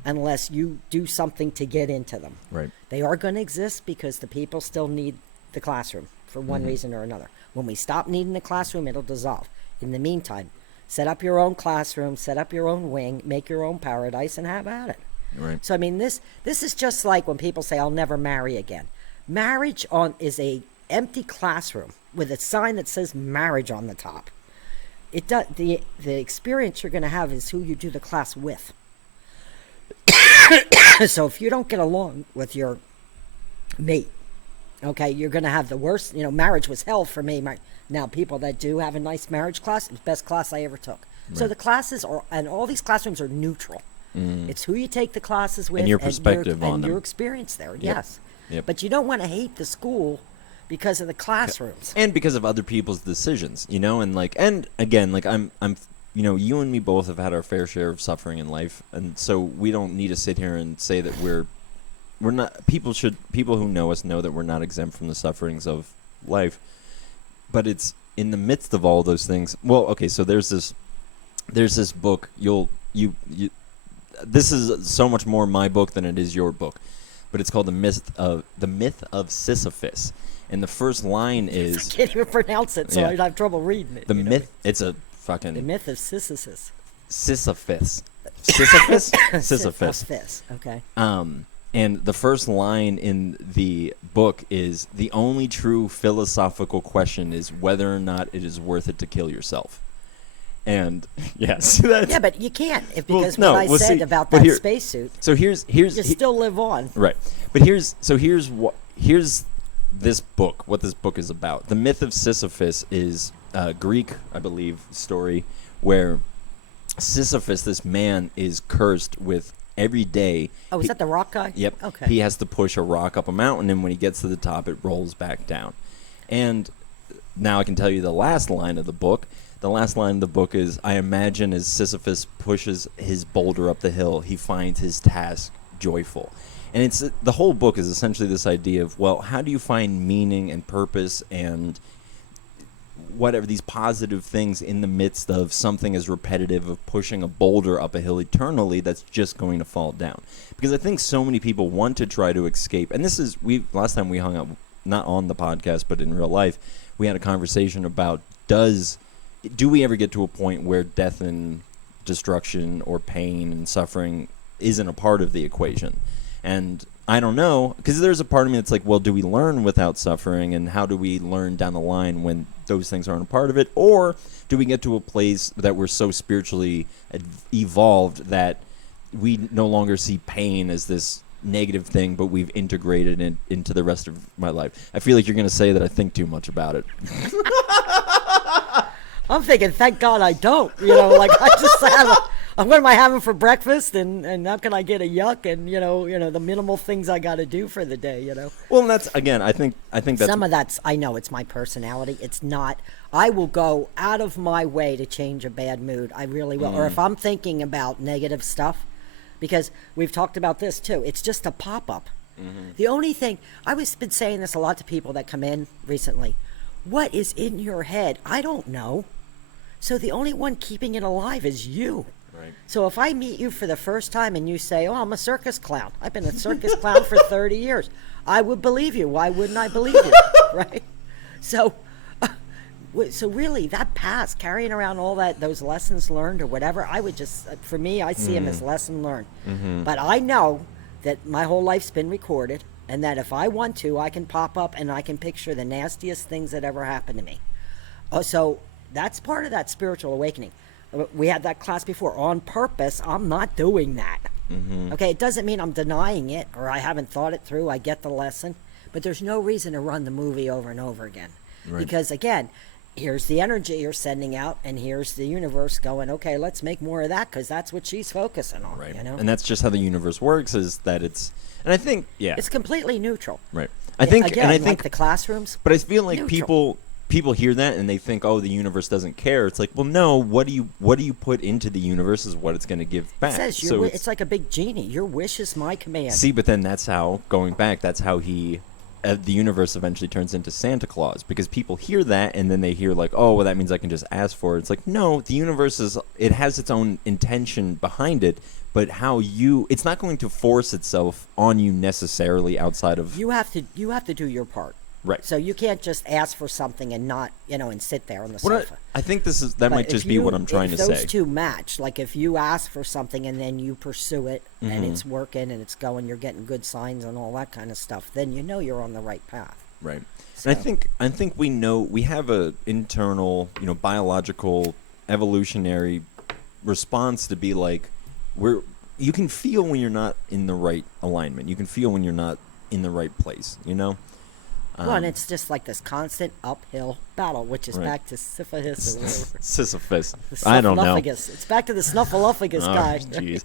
unless you do something to get into them. Right. They are going to exist because the people still need the classroom for one reason or another. When we stop needing the classroom, it'll dissolve. In the meantime, set up your own classroom, set up your own wing, make your own paradise, and have at it. Right. So I mean, this is just like when people say, "I'll never marry again." Marriage is a empty classroom with a sign that says "marriage" on the top. it does the experience you're going to have is who you do the class with. So if you don't get along with your mate, okay, you're going to have the worst. Marriage was hell for me. Now, people that do have a nice marriage class, it's the best class I ever took. Right. So the classes and all these classrooms are neutral. It's who you take the classes with and your perspective on and them. your experience there. Yep. Yes. Yep. But you don't want to hate the school because of the classrooms and because of other people's decisions, and again, I'm you and me both have had our fair share of suffering in life, and so we don't need to sit here and say that we're not. People who know us know that we're not exempt from the sufferings of life, but it's in the midst of all those things. Well, okay, so there's this book. This is so much more my book than it is your book, but it's called the Myth of Sisyphus. And the first line is... I can't even pronounce it, so I'd have trouble reading it. The myth... It's a fucking... The Myth of Sisyphus. Sisyphus. Sisyphus? Sisyphus. Sisyphus, okay. And the first line in the book is, the only true philosophical question is whether or not it is worth it to kill yourself. And, yes. Yeah, but you can't, because what I said about that spacesuit, so here's you still live on. Right. But here's this book, what this book is about. The Myth of Sisyphus is a Greek, I believe, story where Sisyphus, this man, is cursed with every day. Oh, is that the rock guy? Yep. Okay. He has to push a rock up a mountain, and when he gets to the top, it rolls back down. And now I can tell you the last line of the book. The last line of the book is, I imagine as Sisyphus pushes his boulder up the hill, he finds his task joyful. And it's the whole book is essentially this idea of, well, how do you find meaning and purpose and whatever these positive things in the midst of something as repetitive of pushing a boulder up a hill eternally that's just going to fall down? Because I think so many people want to try to escape. And this is, last time we hung out, not on the podcast, but in real life, we had a conversation about do we ever get to a point where death and destruction or pain and suffering isn't a part of the equation? And I don't know, because there's a part of me that's like, well, do we learn without suffering, and how do we learn down the line when those things aren't a part of it? Or do we get to a place that we're so spiritually evolved that we no longer see pain as this negative thing, but we've integrated it into the rest of my life? I feel like you're going to say that I think too much about it. I'm thinking, thank God I don't. I just what am I having for breakfast, and how can I get a yuck, and the minimal things I got to do for the day. Well, and that's again, I think that's some of that's, I know it's my personality. It's not. I will go out of my way to change a bad mood. I really will. Or if I'm thinking about negative stuff, because we've talked about this too. It's just a pop up. Mm-hmm. The only thing been saying this a lot to people that come in recently. What is in your head? I don't know. So the only one keeping it alive is you. Right. So if I meet you for the first time and you say, oh, I'm a circus clown. I've been a circus clown for 30 years. I would believe you. Why wouldn't I believe you? Right? So really, that past, carrying around all those lessons learned or whatever, I would just, for me, I see them as lesson learned. Mm-hmm. But I know that my whole life's been recorded, and that if I want to, I can pop up and I can picture the nastiest things that ever happened to me. So that's part of that spiritual awakening. We had that class before. On purpose, I'm not doing that. Mm-hmm. Okay, it doesn't mean I'm denying it or I haven't thought it through. I get the lesson. But there's no reason to run the movie over and over again. Right. Because, again, here's the energy you're sending out, and here's the universe going, okay, let's make more of that, because that's what she's focusing on. Right. And that's just how the universe works, is that it's... And I think, it's completely neutral. Right. I think like the classrooms. But I feel like people hear that and they think, oh, the universe doesn't care. It's like, well, no. What do you put into the universe is what it's going to give back. It says it's like a big genie. Your wish is my command. See, but then that's how the universe eventually turns into Santa Claus, because people hear that and then they hear like, oh, well, that means I can just ask for it. It's like, no, the universe it has its own intention behind it, but it's not going to force itself on you necessarily outside of... You have to do your part. Right. So you can't just ask for something and not, and sit there on the sofa. I think that might just be what I'm trying to say. If those two match, like if you ask for something and then you pursue it, mm-hmm. and it's working and it's going, you're getting good signs and all that kind of stuff, then you're on the right path. Right. So. And I think we know we have a internal, biological evolutionary response to be like, you can feel when you're not in the right alignment. You can feel when you're not in the right place, you know? Well, and it's just like this constant uphill battle, which is back to Sisyphus or whatever. Sisyphus. I don't know. It's back to the snuffleupagus guy. Jeez.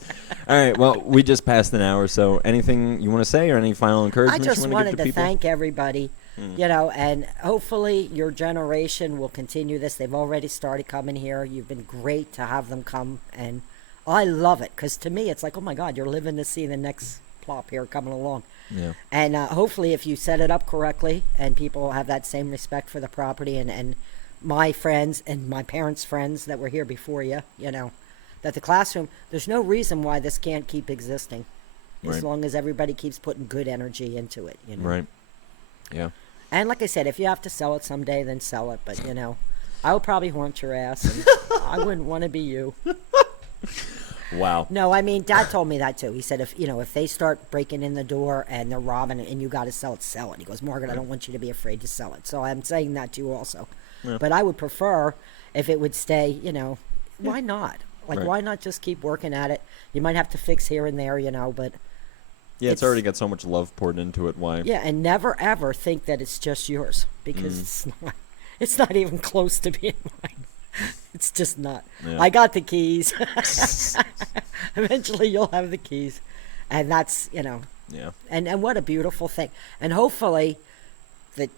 All right. Well, we just passed an hour, so anything you want to say or any final I encouragement just you want wanted to give to to people? thank everybody, you know, and hopefully your generation will continue this. They've already started coming here. You've been great to have them come, and I love it because to me it's like, oh my God, you're living to see the next plop here coming along. Yeah. And hopefully if you set it up correctly and people have that same respect for the property and my friends and my parents' friends that were here before you, you know, that the classroom, there's no reason why this can't keep existing as long as everybody keeps putting good energy into it, you know. Right. Yeah. And like I said, if you have to sell it someday, then sell it. But, you know, I would probably haunt your ass and I wouldn't want to be you. Wow. No, I mean, Dad told me that too. He said, if they start breaking in the door and they're robbing it and you got to sell it, sell it. He goes, Margaret, I don't want you to be afraid to sell it. So I'm saying that to you also. Yeah. But I would prefer if it would stay, you know, why not? Like, why not just keep working at it? You might have to fix here and there, you know, but. Yeah, it's already got so much love poured into it. Why? Yeah, and never ever think that it's just yours because it's not. It's not even close to being mine. It's just not. Yeah. I got the keys. Eventually you'll have the keys. And that's, you know. Yeah. And what a beautiful thing. And hopefully the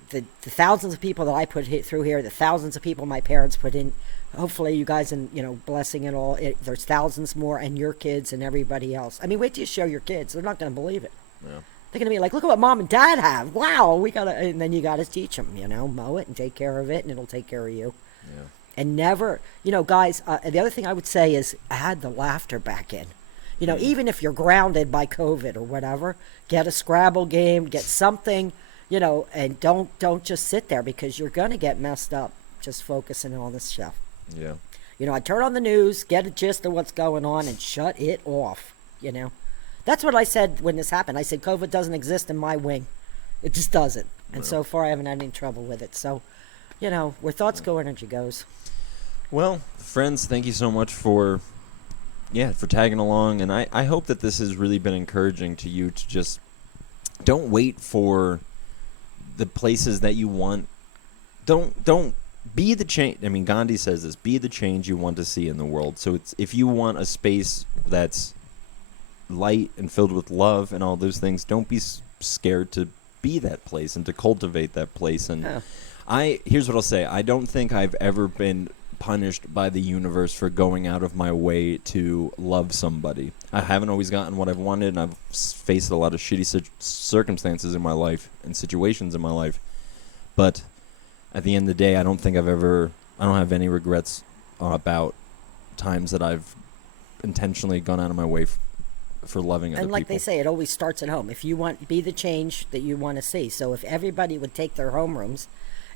thousands of people that I put through here, the thousands of people my parents put in, hopefully you guys, and you know, blessing it all, there's thousands more, and your kids and everybody else. I mean, wait till you show your kids. They're not going to believe it. Yeah. They're going to be like, look at what Mom and Dad have. Wow, we got to, and then you got to teach them, you know, mow it and take care of it, and it'll take care of you. Yeah. And never, you know, guys, the other thing I would say is add the laughter back in. You know, even if you're grounded by COVID or whatever, get a Scrabble game, get something, you know, and don't just sit there because you're going to get messed up just focusing on this stuff. Yeah. You know, I turn on the news, get a gist of what's going on, and shut it off, you know. That's what I said when this happened. I said, COVID doesn't exist in my wing. It just doesn't. And so far, I haven't had any trouble with it. So, you know, where thoughts go, energy goes. Well, friends, thank you so much for tagging along. And I hope that this has really been encouraging to you to just don't wait for the places that you want. Don't be the change. I mean, Gandhi says this, be the change you want to see in the world. So it's if you want a space that's light and filled with love and all those things, don't be scared to be that place and to cultivate that place. And here's what I'll say. I don't think I've ever been punished by the universe for going out of my way to love somebody. I haven't always gotten what I've wanted, and I've faced a lot of shitty circumstances in my life and situations in my life. But at the end of the day, I don't have any regrets about times that I've intentionally gone out of my way for loving other people. And like they say, it always starts at home. If you want, be the change that you want to see. So if everybody would take their homerooms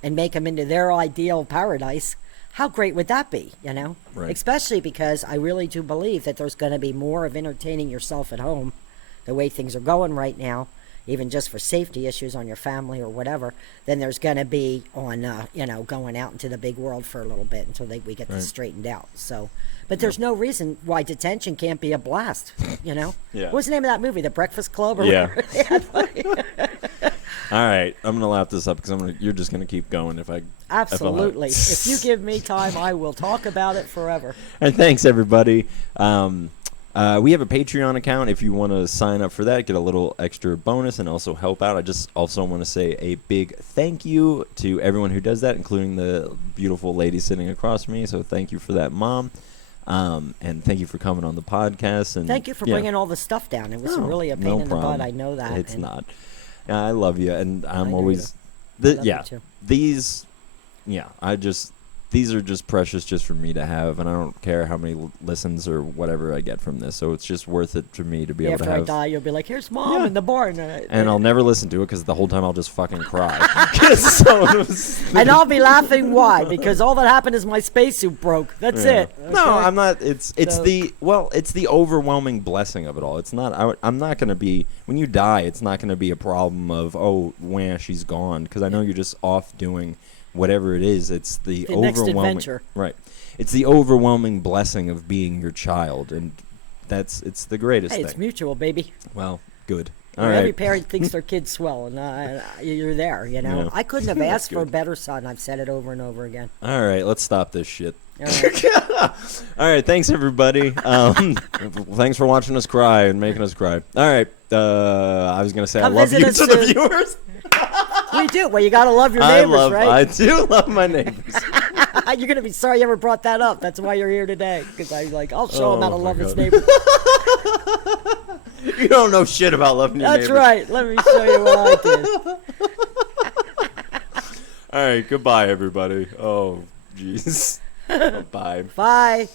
and make them into their ideal paradise, how great would that be, you know? Right. Especially because I really do believe that there's going to be more of entertaining yourself at home, the way things are going right now, even just for safety issues on your family or whatever, than there's going to be on, going out into the big world for a little bit until we get this straightened out. So, but there's no reason why detention can't be a blast, you know? Yeah. What's the name of that movie, The Breakfast Club? Or whatever? All right, I'm going to lap this up because you're just going to keep going if I... Absolutely. If you give me time, I will talk about it forever. And thanks, everybody. We have a Patreon account. If you want to sign up for that, get a little extra bonus and also help out. I just also want to say a big thank you to everyone who does that, including the beautiful lady sitting across from me. So thank you for that, Mom. And thank you for coming on the podcast. And thank you for bringing all the stuff down. It was really a pain in the butt. I know that. It's not. I love you, and I'm always... These are just precious just for me to have, and I don't care how many listens or whatever I get from this, so it's just worth it for me to be able to have... After I die, you'll be like, here's Mom in the barn. And I'll never listen to it, because the whole time I'll just fucking cry. And I'll be laughing, why? Because all that happened is my spacesuit broke. That's it. Okay? No, I'm not... It's the overwhelming blessing of it all. It's not... I'm not going to be... When you die, it's not going to be a problem of, oh, she's gone, because I know you're just off doing... whatever it is, it's the next overwhelming adventure. right. It's the overwhelming blessing of being your child, and it's the greatest Hey, thing. it's mutual, baby. Well, good. All Every right. parent thinks their kid's swell, and you're there. You know, Yeah. I couldn't have That's asked for a good. better son. I've said it over and over again. All right, let's stop this shit. All right. All right, thanks everybody. Thanks for watching us cry and making us cry. All right, I was gonna say Come I love visit you us to the soon. viewers. We do. Well, you gotta love your neighbors, right? I do love my neighbors. You're gonna be sorry you ever brought that up. That's why you're here today. Because I was like, I'll show him how to Oh, my love his God. neighbors. You don't know shit about loving your That's neighbors. right. Let me show you what I did. All right, goodbye everybody. Oh, jeez. Bye. Bye.